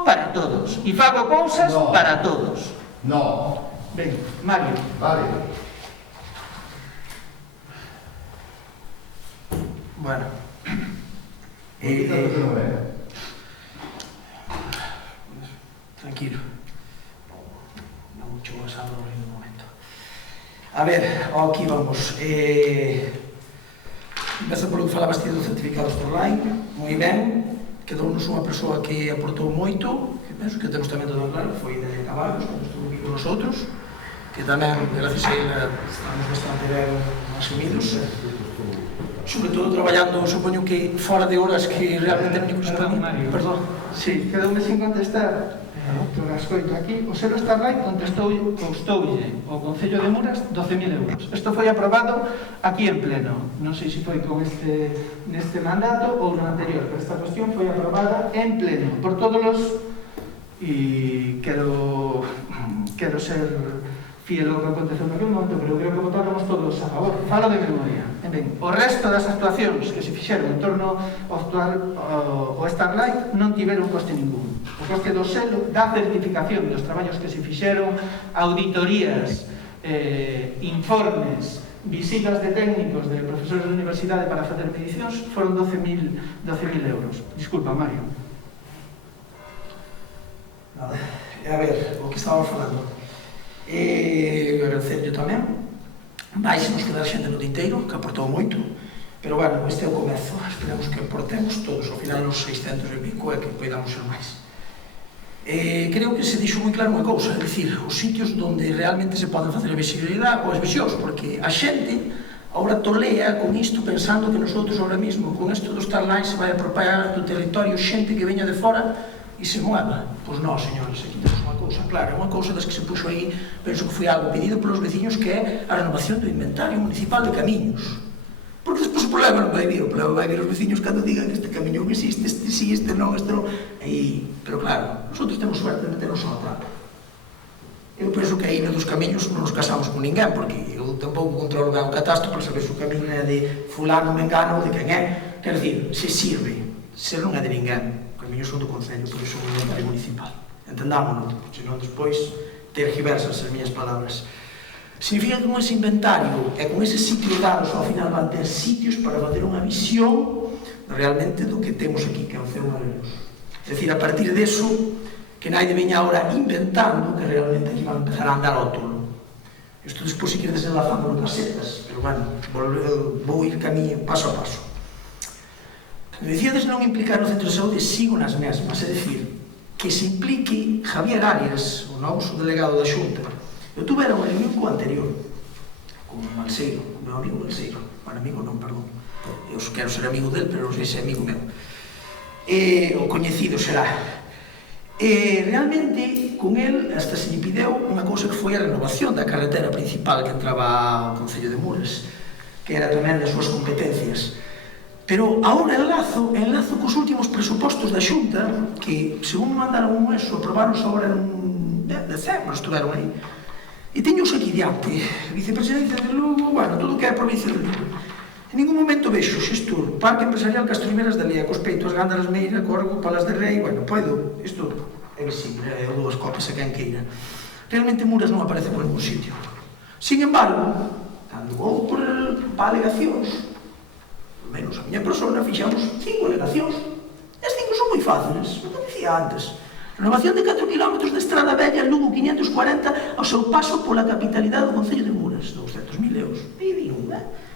para todos e fago cousas para todos. No. Ben, Mario. Vale. Bueno. Tranquilo. Non mucho más hablo en un momento. A ver, aquí vamos. Empezo polo que falabas ti dos certificados online. Moi ben. Quedounos unha persoa que aportou moito, que penso que temos tamén todo claro, que foi de Caballos, cando estuvo aquí con nosotros, que tamén, gracias a ela, estamos bastante ben asumidos. Sobre todo traballando, supoño que fora de horas que realmente non incluso para mí. Perdón. Sí, quedoume sin contestar. Que o gascoito aquí, o Selo Starlight coustoulle o Concello de Muras 12.000 euros. Isto foi aprobado aquí en pleno. Non sei se foi con neste mandato ou no anterior, pero esta cuestión foi aprobada en pleno por todos os... E quero ser fiel ao que aconteceu naquele momento, pero creo que votáramos todos a favor. Falo de memoria. Ben, o resto das actuacións que se fixeron en torno ao Starlight non tiveron coste ningún. O coste do selo, da certificación dos traballos que se fixeron, auditorías, informes, visitas de técnicos de profesores de universidade para facer medicións, foron 12.000 euros. Disculpa, Mario. Nada. A ver, o que estábamos falando. Agradecerlo tamén. Vais nos quedar xente no tinteiro, que aportou moito, pero bueno, este é o comezo. Esperemos que aportemos todos, ao final os 600 e pico, e que podamos ser máis. Creo que se dixo moi claro unha cousa, é dicir, os sitios onde realmente se poden facer a visibilidade ou as visións, porque a xente agora tolea con isto pensando que nosotros ahora mismo con isto do Starline se vai a propagar do territorio xente que veña de fora e se mueva. Pois non, señores, aquí temos unha cousa clara, unha cousa das que se puxo aí, penso que foi algo pedido polos veciños, que é a renovación do inventario municipal de camiños. Porque despois o problema non vai vir, o problema vai vir os veciños cando digan que este camiño que existe, este sí, este non, este non. Pero claro, nosotros temos suerte de meternos a trapa. Eu penso que aí nos camiños non nos casamos con ninguén, porque eu tampouco controlo ben o catastro para saber se o camiño é de fulano, mengano ou de quen é. Quer dizer, se sirve, se non é de ninguén. Camiños son do Concello, por iso é un inventario municipal. Entendámonos, porque senón despois tergiversas as miñas palabras. Significa que con ese inventario e con eses sitios dados ao final van ter sitios para fazer unha visión realmente do que temos aquí, que é o Ceo Morelos. É dicir, a partir deso, que naide veña ahora inventando que realmente aquí van empezar a andar ao tolo. Isto despois se queres desenlazando outras setas, pero bueno, vou ir camiño paso a paso. Cando dicíades non implicar no centro de saúde, sigo nas mesmas, é dicir, que se implique Javier Arias, o novo subdelegado da Xunta. Eu tuvera un reunión co anterior, con o Malseiro, o meu amigo Malseiro. Bueno, amigo non, perdón. Eu quero ser amigo del, pero non sei se é amigo meu. O coñecido será. Realmente, con el, hasta se lle pideu unha cousa que foi a renovación da carretera principal que entraba ao Concello de Muras, que era tamén das súas competencias. Pero agora enlazo cos últimos presupostos da Xunta, que, según me mandaron un eso, aprobaronse agora en decembro, estuveron aí. E teños aquí diante, a vicepresidencia de Lugo, bueno, todo o que é a provincia de Lugo. En ningún momento vexo xestor, Parque Empresarial Castriveras de Lea, cos peitos, Gándaras Meira, Corgo, Palas de Rei, bueno, podo, isto é visible, eu dou as copias a quen queira. Realmente Muras non aparece por ningún sitio. Sin embargo, cando vou por alegacións, pelo menos a miña persona, fixamos 5 alegacións. E as 5 son moi fáciles, como dicía antes. Renovación de 4 km de estrada bella, Lugo 540, ao seu paso pola capitalidade do Concello de Muras, 200.000 euros. E digo,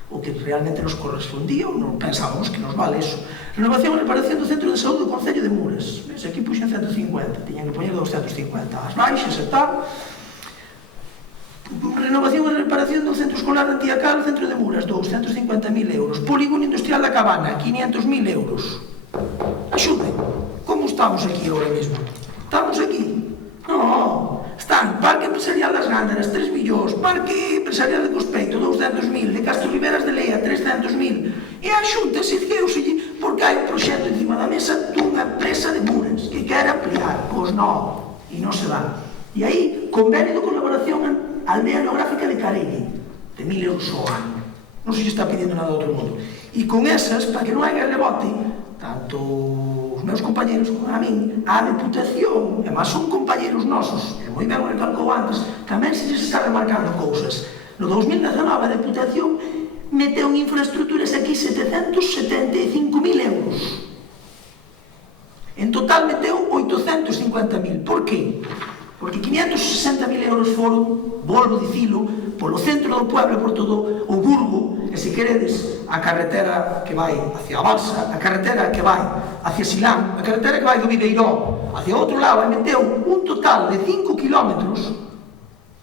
o que realmente nos correspondía, ou non pensábamos que nos vale eso. Renovación e reparación do centro de saúde do Concello de Muras. Ves, aquí puxen 150, tiñan que poñer 250, as baixas e tal. Renovación e reparación do centro escolar de Antiacal, centro de Muras, 250.000 euros. Polígono industrial da Cabana, 500.000 euros. Axuden, como estamos aquí ahora mesmo? Estamos aquí? Non, están Parque Empresarial das Gándaras, 3 millóns, Parque Empresarial de Cospeito, 200.000, de Castro Riberas de Lea, 300.000, e a Xunta segueuselle porque hai un proxecto encima da mesa dunha empresa de Muras que quere ampliar, pois non, e non se dá. E aí, convenio de colaboración en Aldea Neográfica de Carelle, de 1.000 euros ao ano. Non se lle está pedindo nada a outro mundo. E con esas, para que non haga rebote, tanto os meus compañeros como a min, a Deputación, e máis son compañeros nosos, e moi ben o recalcou antes, tamén se lles está remarcando cousas. No 2019 a Deputación meteu en infraestructuras aquí 775.000 euros. En total meteu 850.000. Por qué? Porque 560.000 euros foron, volvo dicilo, polo centro do pueblo, por todo o Burgo, e se queredes, a carretera que vai hacia a Balsa, a carretera que vai hacia Silán, a carretera que vai do Viveiró hacia outro lado, e meteu un total de 5 kilómetros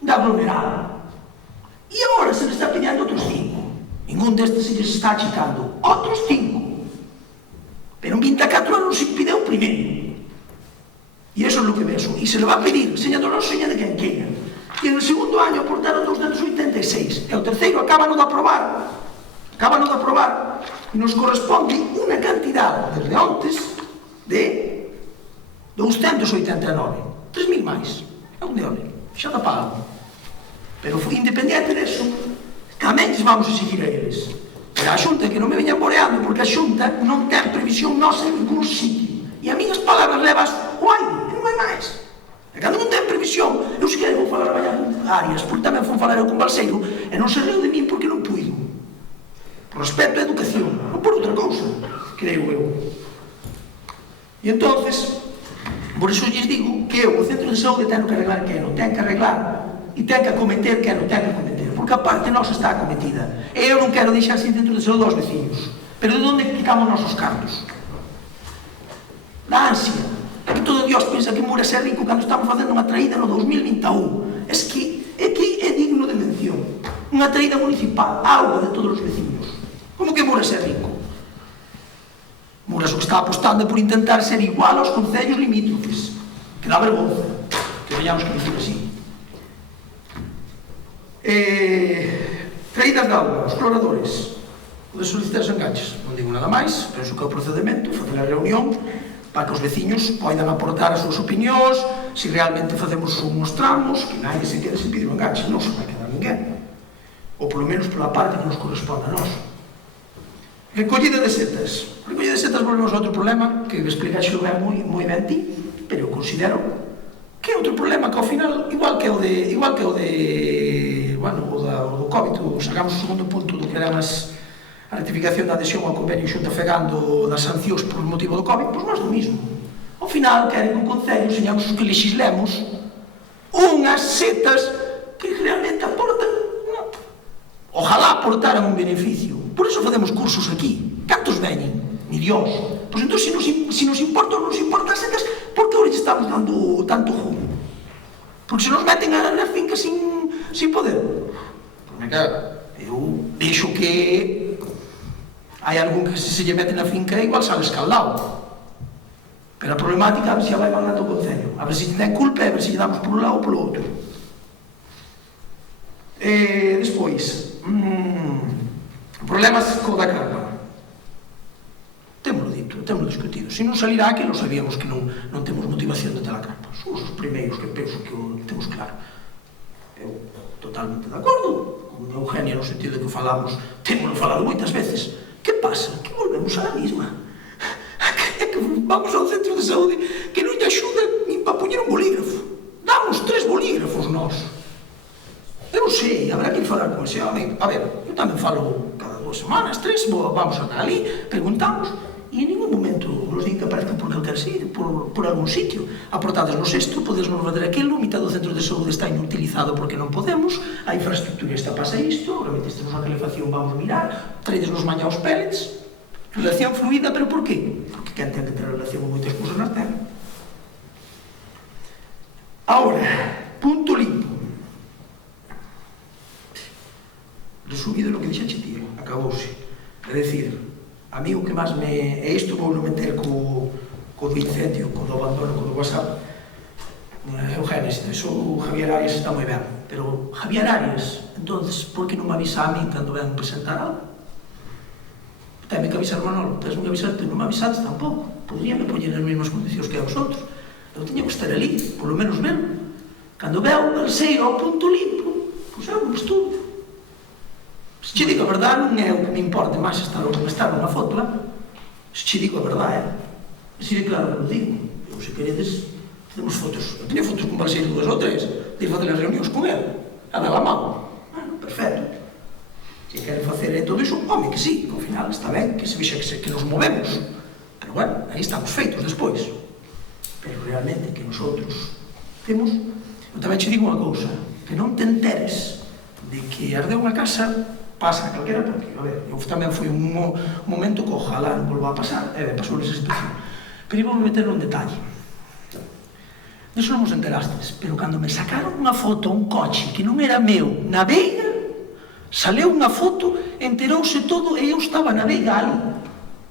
de aglomerado. E agora se le está pedindo outros 5. Ningún destes se lles está achicando. Outros 5. Pero en 24 anos se pideu primeiro. E iso é o que vexo. E se le va a pedir, seña do noso, seña de quen queira. E en el segundo año aportaron 286. E o terceiro acábano de aprobar. E nos corresponde unha cantidad desde ontes de 289. 3.000 máis. É un de ole. Xa da pago. Pero independente deso, tamén lles vamos a exigir a eles. Pero a Xunta que non me veña boreando, porque a Xunta non ten previsión nosa en ningún sitio. E a minhas palabras levas o aire, que non hai máis. E cando non ten previsión, eu se quero vou falar a Vallar Arias, porque tamén vou falar eu con Balseiro, e non se reu de min porque non puido. Por respeto á educación, non por outra cousa, creo eu. E entonces, por iso lles digo que eu, o centro de saúde, ten que arreglar que non ten que arreglar, e ten que acometer que non ten que acometer, porque a parte nosa está acometida. E eu non quero deixar sin centro de saúde aos veciños. Pero de onde quitamos nosos cartos? Da ansia. É que todo Dios pensa que Muras é rico cando estamos facendo unha traída no 2021. É que é digno de mención. Unha traída municipal, auga de todos os veciños. Como que Muras é rico? Muras o que está apostando é por intentar ser igual aos concellos limítrofes. Que dá vergonza. Que veñamos que dicir así. Traídas de auga, os cloradores. Pode solicitar os enganches. Non digo nada máis, penso que é o procedimento, facer a reunión para que os veciños poidan aportar as súas opinións, se realmente facemos uns tramos, que nadie se quede sin pedir un enganche, non se vai quedar ninguén. Ou polo menos pola parte que nos corresponde a nós. Recollida de setas. Recollida de setas volvemos a outro problema, que explicaxo ben moi ben ti, pero eu considero que é outro problema que ao final, igual que o do COVID, sacamos o segundo punto do que eran a rectificación da adhesión ao convenio Xunta Fegando das sancións por motivo do COVID, pois nós do mismo. Ao final, queren que o Concello señamos os que legislemos unhas setas que realmente aportan, non. Ojalá aportaran un beneficio. Por eso facemos cursos aquí. Cantos veñen? Ni Dios. Pois entón, se nos importa ou non nos importa as secas, por que ahora lle estamos dando tanto jugo? Porque se nos meten nas fincas sin poder. Porque, claro, eu vexo que hai algún que se lle mete na finca igual sale escaldado. Pero a problemática a ver se a vai mandando o Concello. A ver se ten culpa e a ver se lle damos por un lado ou polo outro. Despois, problemas co da carpa. Témolo dito, témolo discutido. Se non salirá aquilo, sabíamos que non temos motivación de ter a carpa. Somos os primeiros que penso que o temos claro. Eu totalmente de acordo con Eugenia no sentido de que falamos, témoslo falado moitas veces. Que pasa? Que volvemos á mesma. Que vamos ao centro de saúde que non lle axuda nin para poñer un bolígrafo. Damos 3 bolígrafos nós. Eu sei, habrá que ir falar con ese home. A ver, eu tamén falo cada 2 semanas, 3, vamos a estar ali, preguntamos, e en ningún momento nos din que aparezca por calquer sitio, por algún sitio. Aportadesnos isto, podesnos fazer aquilo, mitad do centro de saúde está inutilizado porque non podemos, a infraestructura está pasa isto, agora metestes a calefacción, vamos mirar, traidesnos mañá os pellets, relación fluida, pero por qué? Porque quen ten que ter relación con moitas cousas na terra. Ahora, punto limpo. Resumido lo que dixache ti, acabouse. É dicir, a mí o que máis me... E isto vou non meter co do incendio, co do abandono, co do WhatsApp. Eugenia, iso Javier Arias está moi ben, pero Javier Arias, entonces, por que non me avisa a mí cando ven presentar algo? Teme que avisar Manolo, tens que avisarte, non me avisades tampouco. Podríame poñer nas mesmas condicións que a vosotros. Eu teño que estar ali, polo menos ver. Cando veo o balseiro ao punto limpo, pois eu non estudo. Se che digo a verdade, non é o que me importe máis estar nunha foto, se che digo a verdade, se de claro que lo digo. Eu, se queredes, temos fotos. Eu teño fotos con Balseiro 2 ou 3, de facer as reunións con ele, a dar a mão. Bueno, perfecto. Se quere facer todo iso, home, que sí, que ao final está ben, que se vexa que nos movemos. Pero bueno, aí estamos feitos despois. Pero realmente que nosotros temos... Eu tamén che digo unha cousa, que non te enteres de que ardeu unha casa pasa a calquera, porque, a ver, eu tamén foi un momento que ojalá non volva a pasar, pasou esa situación. Pero íbamos a meter un detalle. Disso non vos enterastes, pero cando me sacaron unha foto a un coche que non era meu, na veiga, saleu unha foto, enterouse todo e eu estaba na veiga ali.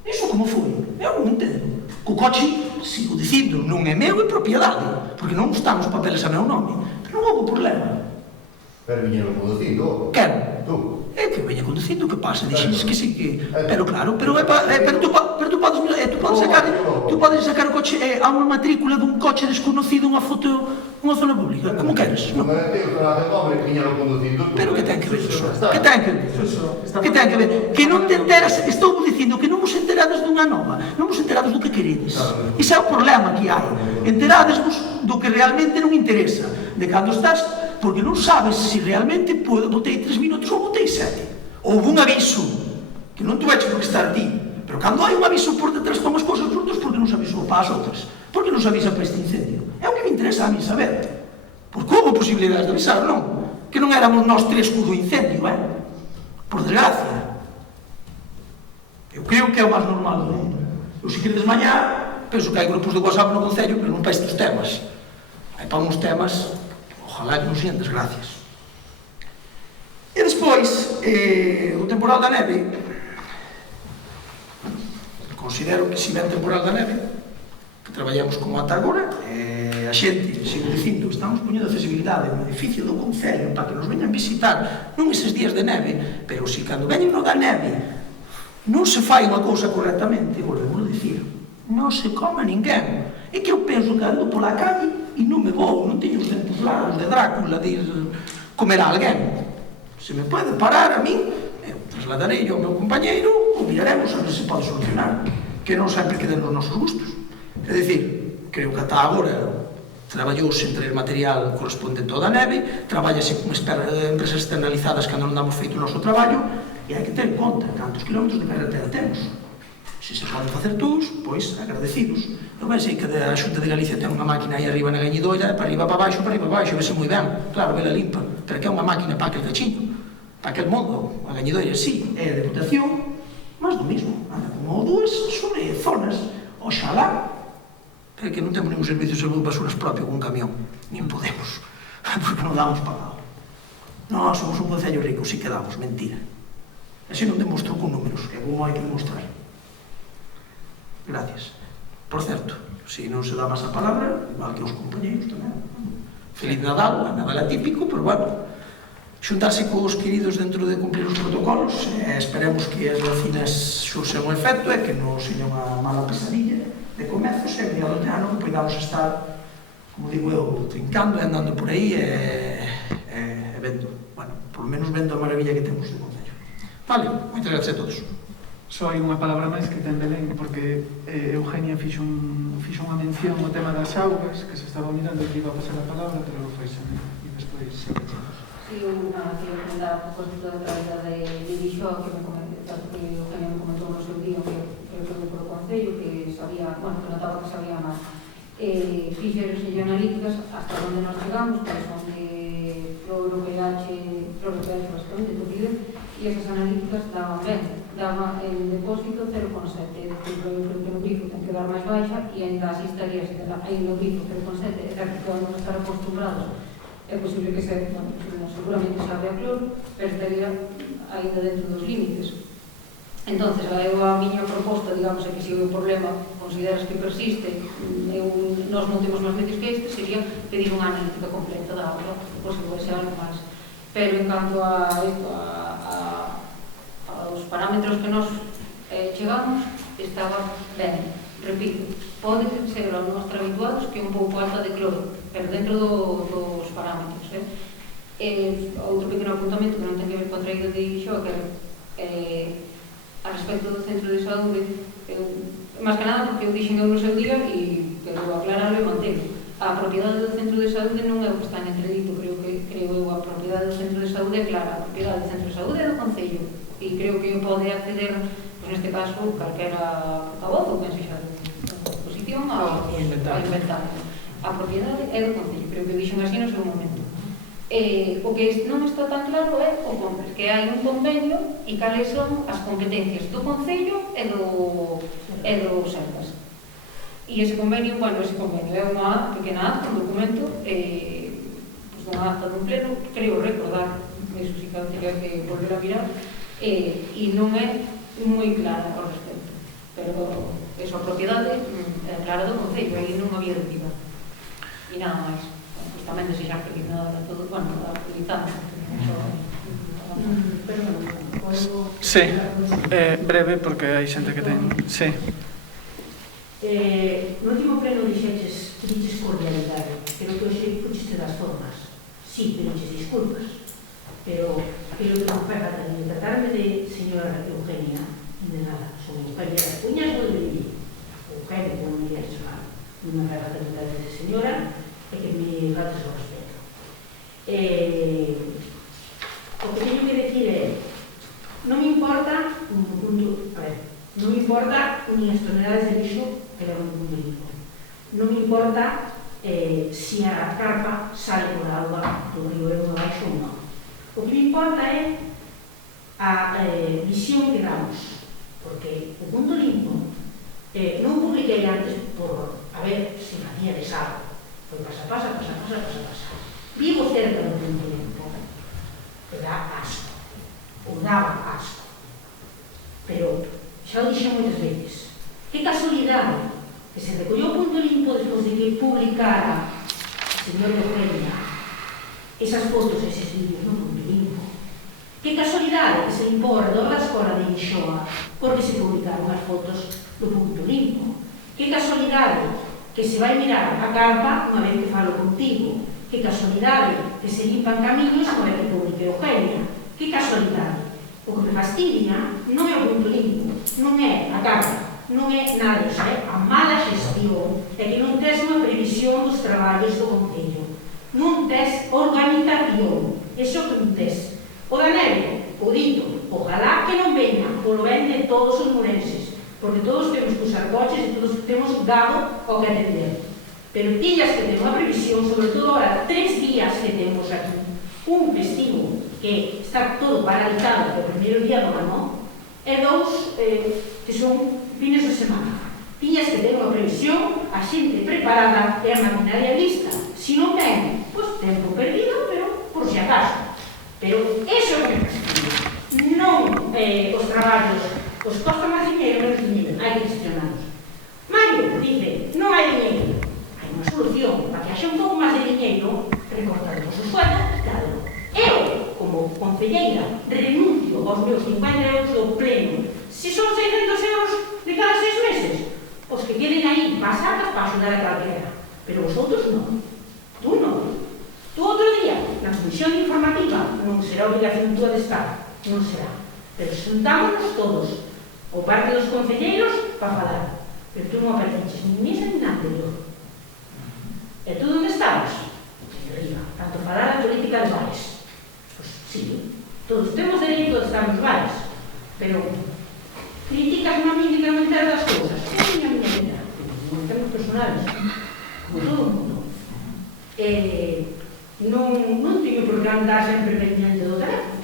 Iso como foi? Eu non entendo. Co coche, sigo dicindo, non é meu, é propiedade, porque non estamos papeles a meu nome. Pero non houve problema. Pero viñeron conducindo. Quen? Tú. É que veña conducindo, que pasa? Dixes que sí que... Pero claro, pero tú podes sacar o coche a unha matrícula dun coche desconocido, unha foto, unha zona pública, como queres? Non me meteu que pobre que viñeron conducindo. Pero que ten que ver iso? Que ten que ver? Que ten que ver? Que non te enteras, estou dicindo que non vos enterades dunha nova, non vos enterades do que queredes. Ese é o problema que hai. Enteradesvos do que realmente non interesa, de cando estás, porque non sabes se realmente botei 3 minutos ou botei 7. Houve un aviso, que non tuveche por que estar ti, pero cando hai un aviso por detrás para unhas cousas, por outras, porque non se avisou para as outras? Porque non se avisa para este incendio? É o que me interesa a mí saber. Porque houve posibilidades de avisar, non? Que non éramos nós 3 co do incendio, por desgracia. Eu creo que é o máis normal do mundo. Eu, se queredes mañá, penso que hai grupos de WhatsApp no Concello, pero non para estes temas. Hai para uns temas, ojalá que non sean desgracias. E despois, o temporal da neve, considero que se ven temporal da neve, que traballamos como ata agora, a xente, sigo dicindo, estamos poñendo accesibilidade no edificio do Concello para que nos veñan visitar, non eses días de neve, pero se cando veñen no da neve non se fai unha cousa correctamente, volvemos a dicir, non se come ninguén. É que eu penso que ando pola calle e non me vou, non teño os dentes largos de Drácula de ir comer a alguén. Se me pode parar a min, trasladarei ao meu compañeiro ou miraremos a ver se pode solucionar, que non sempre queden nos nosos gustos. É dicir, creo que ata agora traballouse en traer material correspondente ao da neve, traballase con empresas externalizadas cando non damos feito o noso traballo, e hai que ter en conta cantos kilómetros de carretera temos. Se se poden facer todos, pois agradecidos. Eu pensei que a Xunta de Galicia ten unha máquina aí arriba na gañidoira, para arriba, para baixo, vese moi ben, claro, vela limpa, pero que é unha máquina para aquel cachiño, para aquel mundo. A gañidoira, sí, é de votación, mas do mismo, anda como dúas sobre zonas, oxalá, pero que non temos ningún servicio de saúde de basuras propio con un camión, nin podemos, porque non damos pagado. Nós somos un concello rico, si que damos, mentira. Así non demostro con números, que é como hai que demostrar. Gracias. Por certo, se non se dá máis a palabra, igual que os compañeros tamén. Feliz Nadal, Nadal atípico, pero bueno, xuntarse cos queridos dentro de cumplir os protocolos, esperemos que as vacinas xurxen o efecto e que non seña unha mala pesadilla de comezos e que ao ano que podamos estar, como digo eu, trincando e andando por aí e vendo, bueno, por lo menos vendo a maravilla que temos de concello. Vale, moitas gracias a todos. Só hai unha palabra máis que ten Belén, porque Eugenia fixo unha mención ao tema das augas, que se estaba mirando que iba a pasar a palabra, pero non foi sen e despois se pechamos. Sí, unha que comentar por respecto da realidade de Dixó, que Eugenia me comentou no seu día, que creo que por o Concello, que sabía, bueno, que notaba que sabía máis. Fixeron analíticas hasta onde nos chegamos, que son de ProPH, basicamente, e esas analíticas daban ben. Daba en depósito 0,7, é dicir, creo que no grifo ten que dar máis baixa e ainda así estaría aí no grifo 0,7, é certo que podemos estar acostumbrados, é posible que se, bueno, seguramente sabe a cloro, pero estaría ainda dentro dos límites. Entonces, a miña proposta, digamos, é que se o problema consideras que persiste, nós non temos máis medios que este, sería pedir unha analítica completa da auga, por se pode ser algo máis. Pero en canto aos parámetros que nos chegamos, estaba ben. Repito, pode ser aos nosos habituados que é un pouco alta de cloro, pero dentro dos parámetros. Outro pequeno apuntamento que non ten que ver con traída de Ixó, que a respecto do centro de saúde, máis que nada porque eu dixen eu no seu día e quero aclararlo e mantelo. A propiedade do centro de saúde non é o que está en entredito, creo eu, a propiedade do centro de saúde é clara, a propiedade do centro de saúde é do Concello, e creo que pode acceder, pues neste caso, calquera portavoz ou quen sexa da oposición ao inventario. A propiedade é do Concello, creo que dixen así no seu momento. O que non está tan claro é o COMPES, que hai un convenio e cales son as competencias do Concello e do Sergas. E ese convenio, é unha pequena acta, un documento, unha acta dun pleno, creo recordar, eso sí que teria que volver a mirar, e non é moi clara ao respecto. Pero esa propiedade é clara do Concello, aí non había dúbida. E nada máis. Pues tamén desexar feliz nada a todo, a felizar. Sí, breve, porque hai xente que ten... Sí. No último pleno dixeches cordialidade, pero que hoxe puxiste das formas. Sí, pediches disculpas, pero aquilo que non pega de tratarme de señora Eugenia, de nada, son Eugenia das Cuñas do Levi, Eugenia, como me queres chamar, non me pega de tratar de señora, e que me faltes o respeto. O que teño que decir é, non me importa, non me importa ni as toneladas de lixo que levan un punto limpo. Non me importa se a carpa sale por auga do río Ebro abaixo ou non. O que me importa é a visión que damos, porque o punto limpo non publiquei antes por a ver se facía desado. Foi pasa. Vivo cerca do punto limpo, que dá asco, ou daba asco. Pero xa o dixo moitas veces, que casualidade que se recollou o punto limpo despois de que publicara o señor Eugenia esas fotos e eses vídeos no punto limpo. Que casualidade que se limpou ao redor da escola de Ixoa porque se publicaron as fotos do punto limpo. Que casualidade que se vai mirar a carpa unha vez que falo contigo. Que casualidade que se limpan camiños unha vez que publique Eugenia. Que casualidade. O que me fastidia non é o punto limpo, non é a carpa, non é nada disso, é a mala xestión, é que non tes unha previsión dos traballos do Concello, non tes organización, iso que non tes. O da neve, o dito, ojalá que non veña polo ben de todos os murenses, porque porque todos temos que usar coches e todos temos dado o que atender. Pero tiñas que ter unha previsión, sobre todo ahora, 3 días que temos aquí, un festivo que está todo paralizado o primeiro día do ano, e 2 que son fines de semana. Tiñas que ter unha previsión, a xente preparada e a maquinaria lista. Se non ten, pois tempo perdido, pero por si acaso. Pero eso é o que me fastidia. Non os traballos, os costos máis dinheiro, menos dinheiro, hai que gestionarlos. Mario dice, non hai dinheiro. Hai unha solución, para que haxa un pouco máis de dinheiro, recortamos os sueldos, claro. Eu, como concelleira, renuncio aos meus 50 euros do pleno. Se son 600 euros de cada 6 meses, os que queden aí pasadas para axudar a calquera. Pero vosotros non. Tú non. Tú outro día, na comisión informativa, non será obligación túa de estar, non será. Pero xuntámonos todos, o parte dos concelleiros, para falar. Pero tú non apareces nin mesa nin nada anterior. E tú onde estabas? Arriba, tanto falar a política de bares. Pois sí, todos temos dereito de estar nos bares, pero críticas a mí que non entero das cousas. É a miña vida. Non temos personales, como todo o mundo. Non teño por que andar sempre pendiente do teléfono.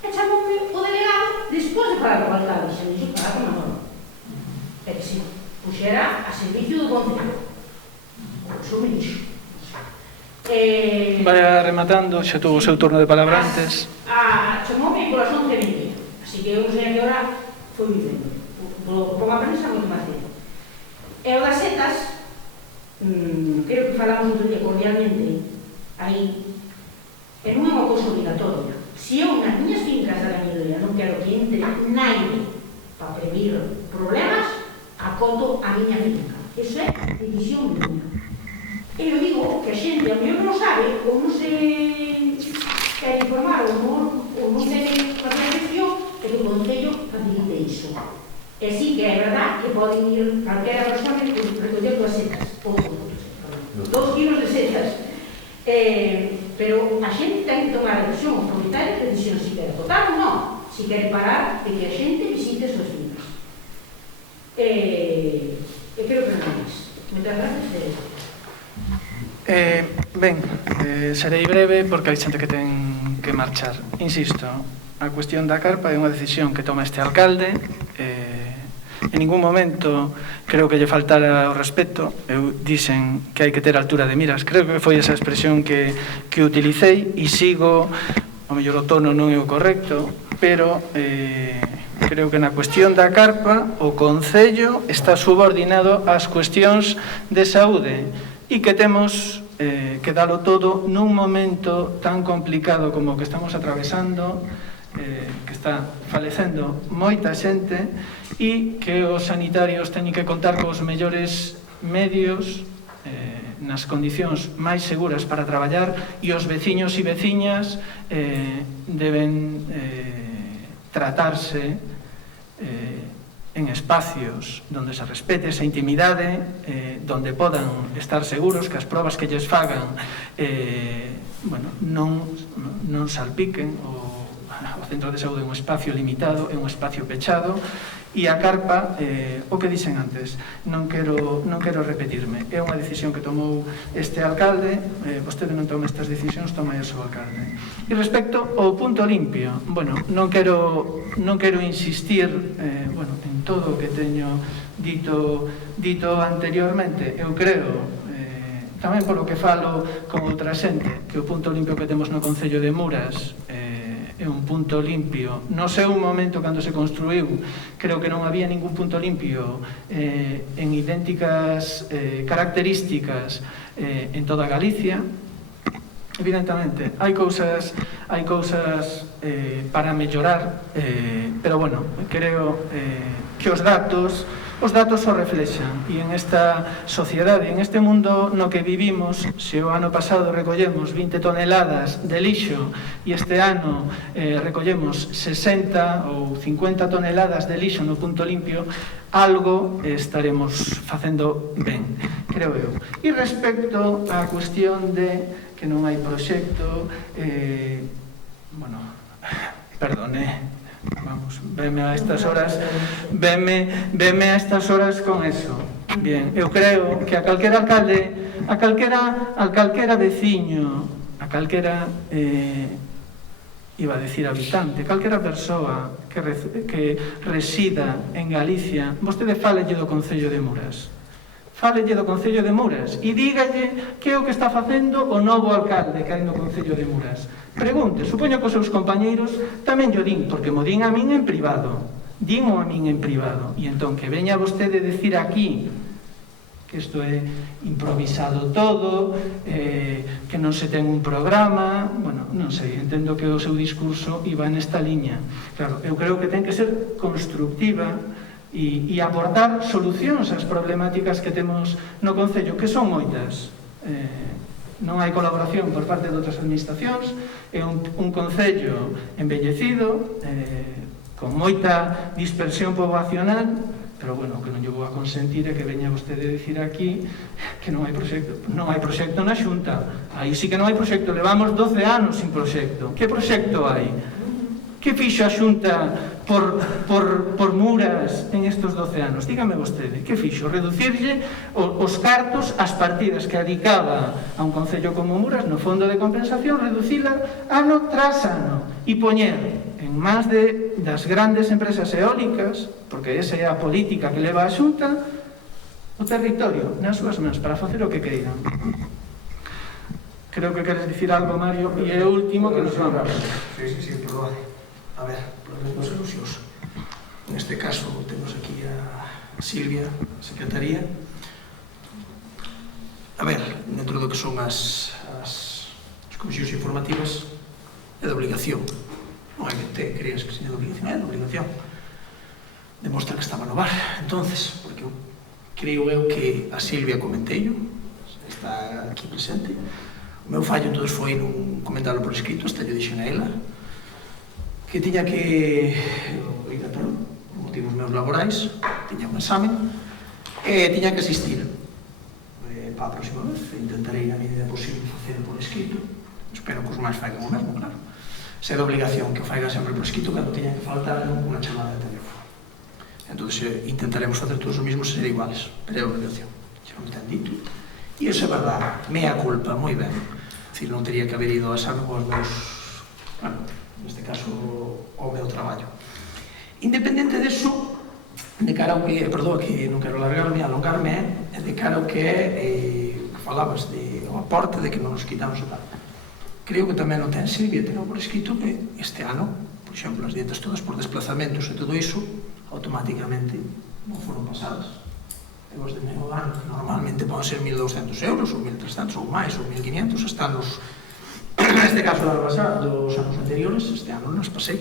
E chamoume o delegado despois de falar co alcalde, se me dixo falar con Manolo. E que se puxera a servicio do concello. Eso me dixo. Vai rematando, xa tuvo o seu turno de palabra antes. Chamoume polas 11:20, así que eu non sei a que hora foi vivendo. Pongo a prensa moito máis tempo. E o das setas, creo que falamos outro día cordialmente, aí, e non é unha cousa obligatoria. Se eu nas miñas fincas da gañadoria non quero que entre naide para prevenir problemas, acoto a miña finca. Eso é decisión miña. E eu digo que a xente a mellor non sabe ou non se quer informar ou non debe fazer a gestión, que o Concello facilite iso. E sí que é verdad que poden ir calquera persona e recoller as setas, ou 2 kilos de setas. Pero a xente ten que tomar a decisión, o propietario de decisión se quer votar ou non, se quer parar e que a xente visite as súas fincas. E creo que non é máis. Moitas gracias. Ben, serei breve porque hai xente que ten que marchar. Insisto, a cuestión da carpa é unha decisión que toma este alcalde. En ningún momento creo que lle faltara o respeto. Eu dixen que hai que ter altura de miras. Creo que foi esa expresión que utilicei e sigo, o mellor o tono non é o correcto, pero creo que na cuestión da carpa o Concello está subordinado ás cuestións de saúde e que temos que dalo todo nun momento tan complicado como o que estamos atravesando, que está falecendo moita xente e que os sanitarios teñen que contar cos mellores medios nas condicións máis seguras para traballar e os veciños e veciñas deben tratarse en espacios donde se respete esa intimidade, donde podan estar seguros que as probas que lles fagan non salpiquen. O centro de saúde é un espacio limitado, é un espacio pechado, e a carpa, o que dixen antes, non quero repetirme, é unha decisión que tomou este alcalde, vostede non toma estas decisións, toma o seu alcalde. E respecto ao punto limpio, non quero insistir en todo o que teño dito anteriormente. Eu creo, tamén polo que falo con outra xente, que o punto limpio que temos no Concello de Muras é un punto limpio. No seu momento, cando se construiu, creo que non había ningún punto limpio en idénticas características en toda Galicia. Evidentemente, hai cousas para mellorar, pero creo que os datos o reflexan, e en esta sociedade, en este mundo no que vivimos, se o ano pasado recollemos 20 toneladas de lixo e este ano recollemos 60 ou 50 toneladas de lixo no punto limpio, algo estaremos facendo ben, creo eu. E respecto á cuestión de que non hai proxecto, perdone, Vamos, veme a estas horas con eso. Bien, eu creo que a calquera alcalde, a calquera veciño, a calquera iba a decir habitante, calquera persoa que resida en Galicia, vostede fálelle do Concello de Muras. Fálelle do Concello de Muras e dígalle que é o que está facendo o novo alcalde que hai no Concello de Muras. Pregunte, supoño que os seus compañeiros tamén yo din, porque mo din a min en privado. Dimo a min en privado. E entón que veña vostede decir aquí que isto é improvisado todo, que non se ten un programa, bueno, non sei, entendo que o seu discurso iba nesta liña. Claro, eu creo que ten que ser constructiva e aportar solucións ás problemáticas que temos no Concello, que son moitas. Non hai colaboración por parte de outras administracións, é un Concello envellecido, con moita dispersión poboacional, pero bueno, o que non lle vou a consentir é que veña vostede dicir aquí que non hai proxecto na Xunta. Aí sí que non hai proxecto, levamos 12 anos sin proxecto. Que proxecto hai? Que fixo a Xunta por Muras en estes 12 anos? Dígame vostede, que fixo? Reducirlle os cartos, as partidas que adicaba a un concello como Muras no fondo de compensación, reducila ano tras ano e poñer en mans das grandes empresas eólicas, porque esa é a política que leva a Xunta, o territorio nas súas mans para facer o que queiran. Creo que queres dicir algo, Mario, e é o último que nos vamos. Sí, perdón. A ver, por as mesmas alusións. Neste caso, temos aquí a Silvia, a Secretaría. A ver, dentro do que son as comisións informativas, é de obligación. Non hai que te creas que seña de obligación, é de obligación. Demostra que estaba no bar, entonces, porque creo eu que a Silvia comenteio, está aquí presente. O meu fallo, entonces, foi non comentarlo por escrito, hasta yo dixen a ela, que tiña que ir a por motivos meus laborais, tiña un examen, e tiña que asistir. Para a próxima vez, intentarei na medida posible facer por escrito, espero que os máis faigan o mesmo, claro. Se de obligación que o faiga sempre por escrito cando teña que faltar unha chamada de teléfono. Entón, intentaremos facer todos os mesmos e ser iguales, pero é obligación. Xa non me ten dito. E iso é verdade, mea culpa, moi ben. É dicir, non teria que haber ido a exame con os meus, bueno, neste caso, ao meu traballo. Independente deso, de cara ao que, perdón, que non quero alongarme, é de cara ao que é, que falabas o aporte de que non nos quitamos o tal. Creo que tamén non ten Silvia, ten por escrito que este ano, por exemplo, as dietas todas por desplazamentos e todo iso, automáticamente non foron pasadas. E os de medio ano, que normalmente poden ser 1.200 euros, ou 1.300, ou máis, ou 1.500, están nos, neste caso dos anos anteriores, este ano non as pasei.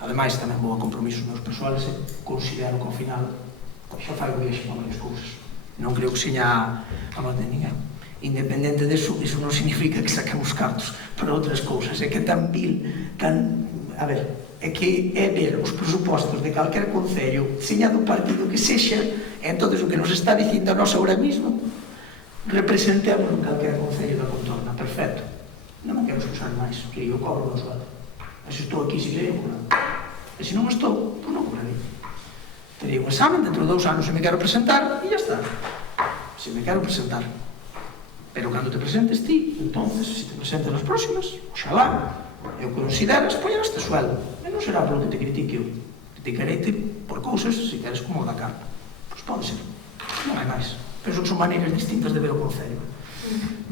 Ademais, tamén vou a compromisos meus persoales e considero que ao final xa fai o viaxe para varias cousas. Non creo que seña a mão de ninguén. Independente deso, iso non significa que saquemos cartos para outras cousas. É que tan vil, a ver, é que é ver os presupostos de calquer concello, seña do partido que sexa, e entonces o que nos está dicindo a nós ahora mismo, representemos en calquer concello da contorna, perfecto. Non me quero usar máis, que eu cobro do sueldo. E se estou aquí, se quero cobrar. E se non estou, pois non cobrarei. Terei un examen dentro de 2 anos se me quero presentar, e ya está. Se me quero presentar. Pero cando te presentes ti, entonces, se te presentes nas próximas, oxalá, eu consideras poñer este sueldo. E non será polo que te critique eu. Criticareite por cousas, se queres, como o da carta. Pois pode ser. Non hai máis. Penso que son maneiras distintas de ver o concello.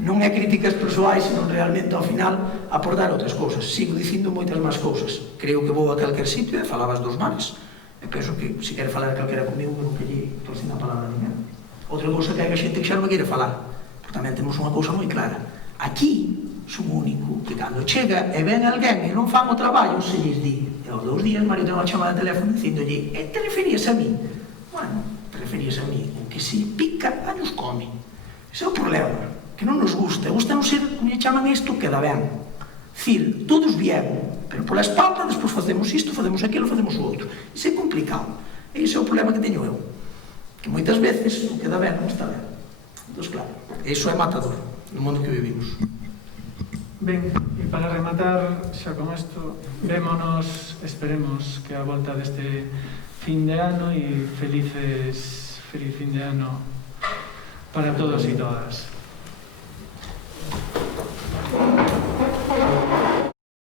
Non é críticas persoais, senón realmente, ao final, aportar outras cousas. Sigo dicindo moitas máis cousas. Creo que vou a calquer sitio e falabas dos mares. E penso que, se quere falar calquera comigo, non que lle torcen a palabra a ninguén. Outra cousa que hai que a xente que xa non me quere falar. Tamén temos unha cousa moi clara. Aquí son o único que cando chega e ven alguén e non fan o traballo, se lles di. E aos 2 días, Mario ten unha chamada de teléfono dicindolle: te referías a mí? Bueno, te referías a mí. O que se pica, a nos come. Ese é o problema, que non nos gusta. Gusta non ser, como lle chaman isto, queda ben. Cir, todos bien, pero pola espalda, despois facemos isto, facemos aquilo, facemos o outro. Iso é complicado. E ese é o problema que teño eu. Que moitas veces o queda ben non está ben. Entón, claro, iso é matador no mundo que vivimos. Ben, e para rematar xa con isto, vémonos, esperemos que a volta deste fin de ano e feliz fin de ano para todos e todas.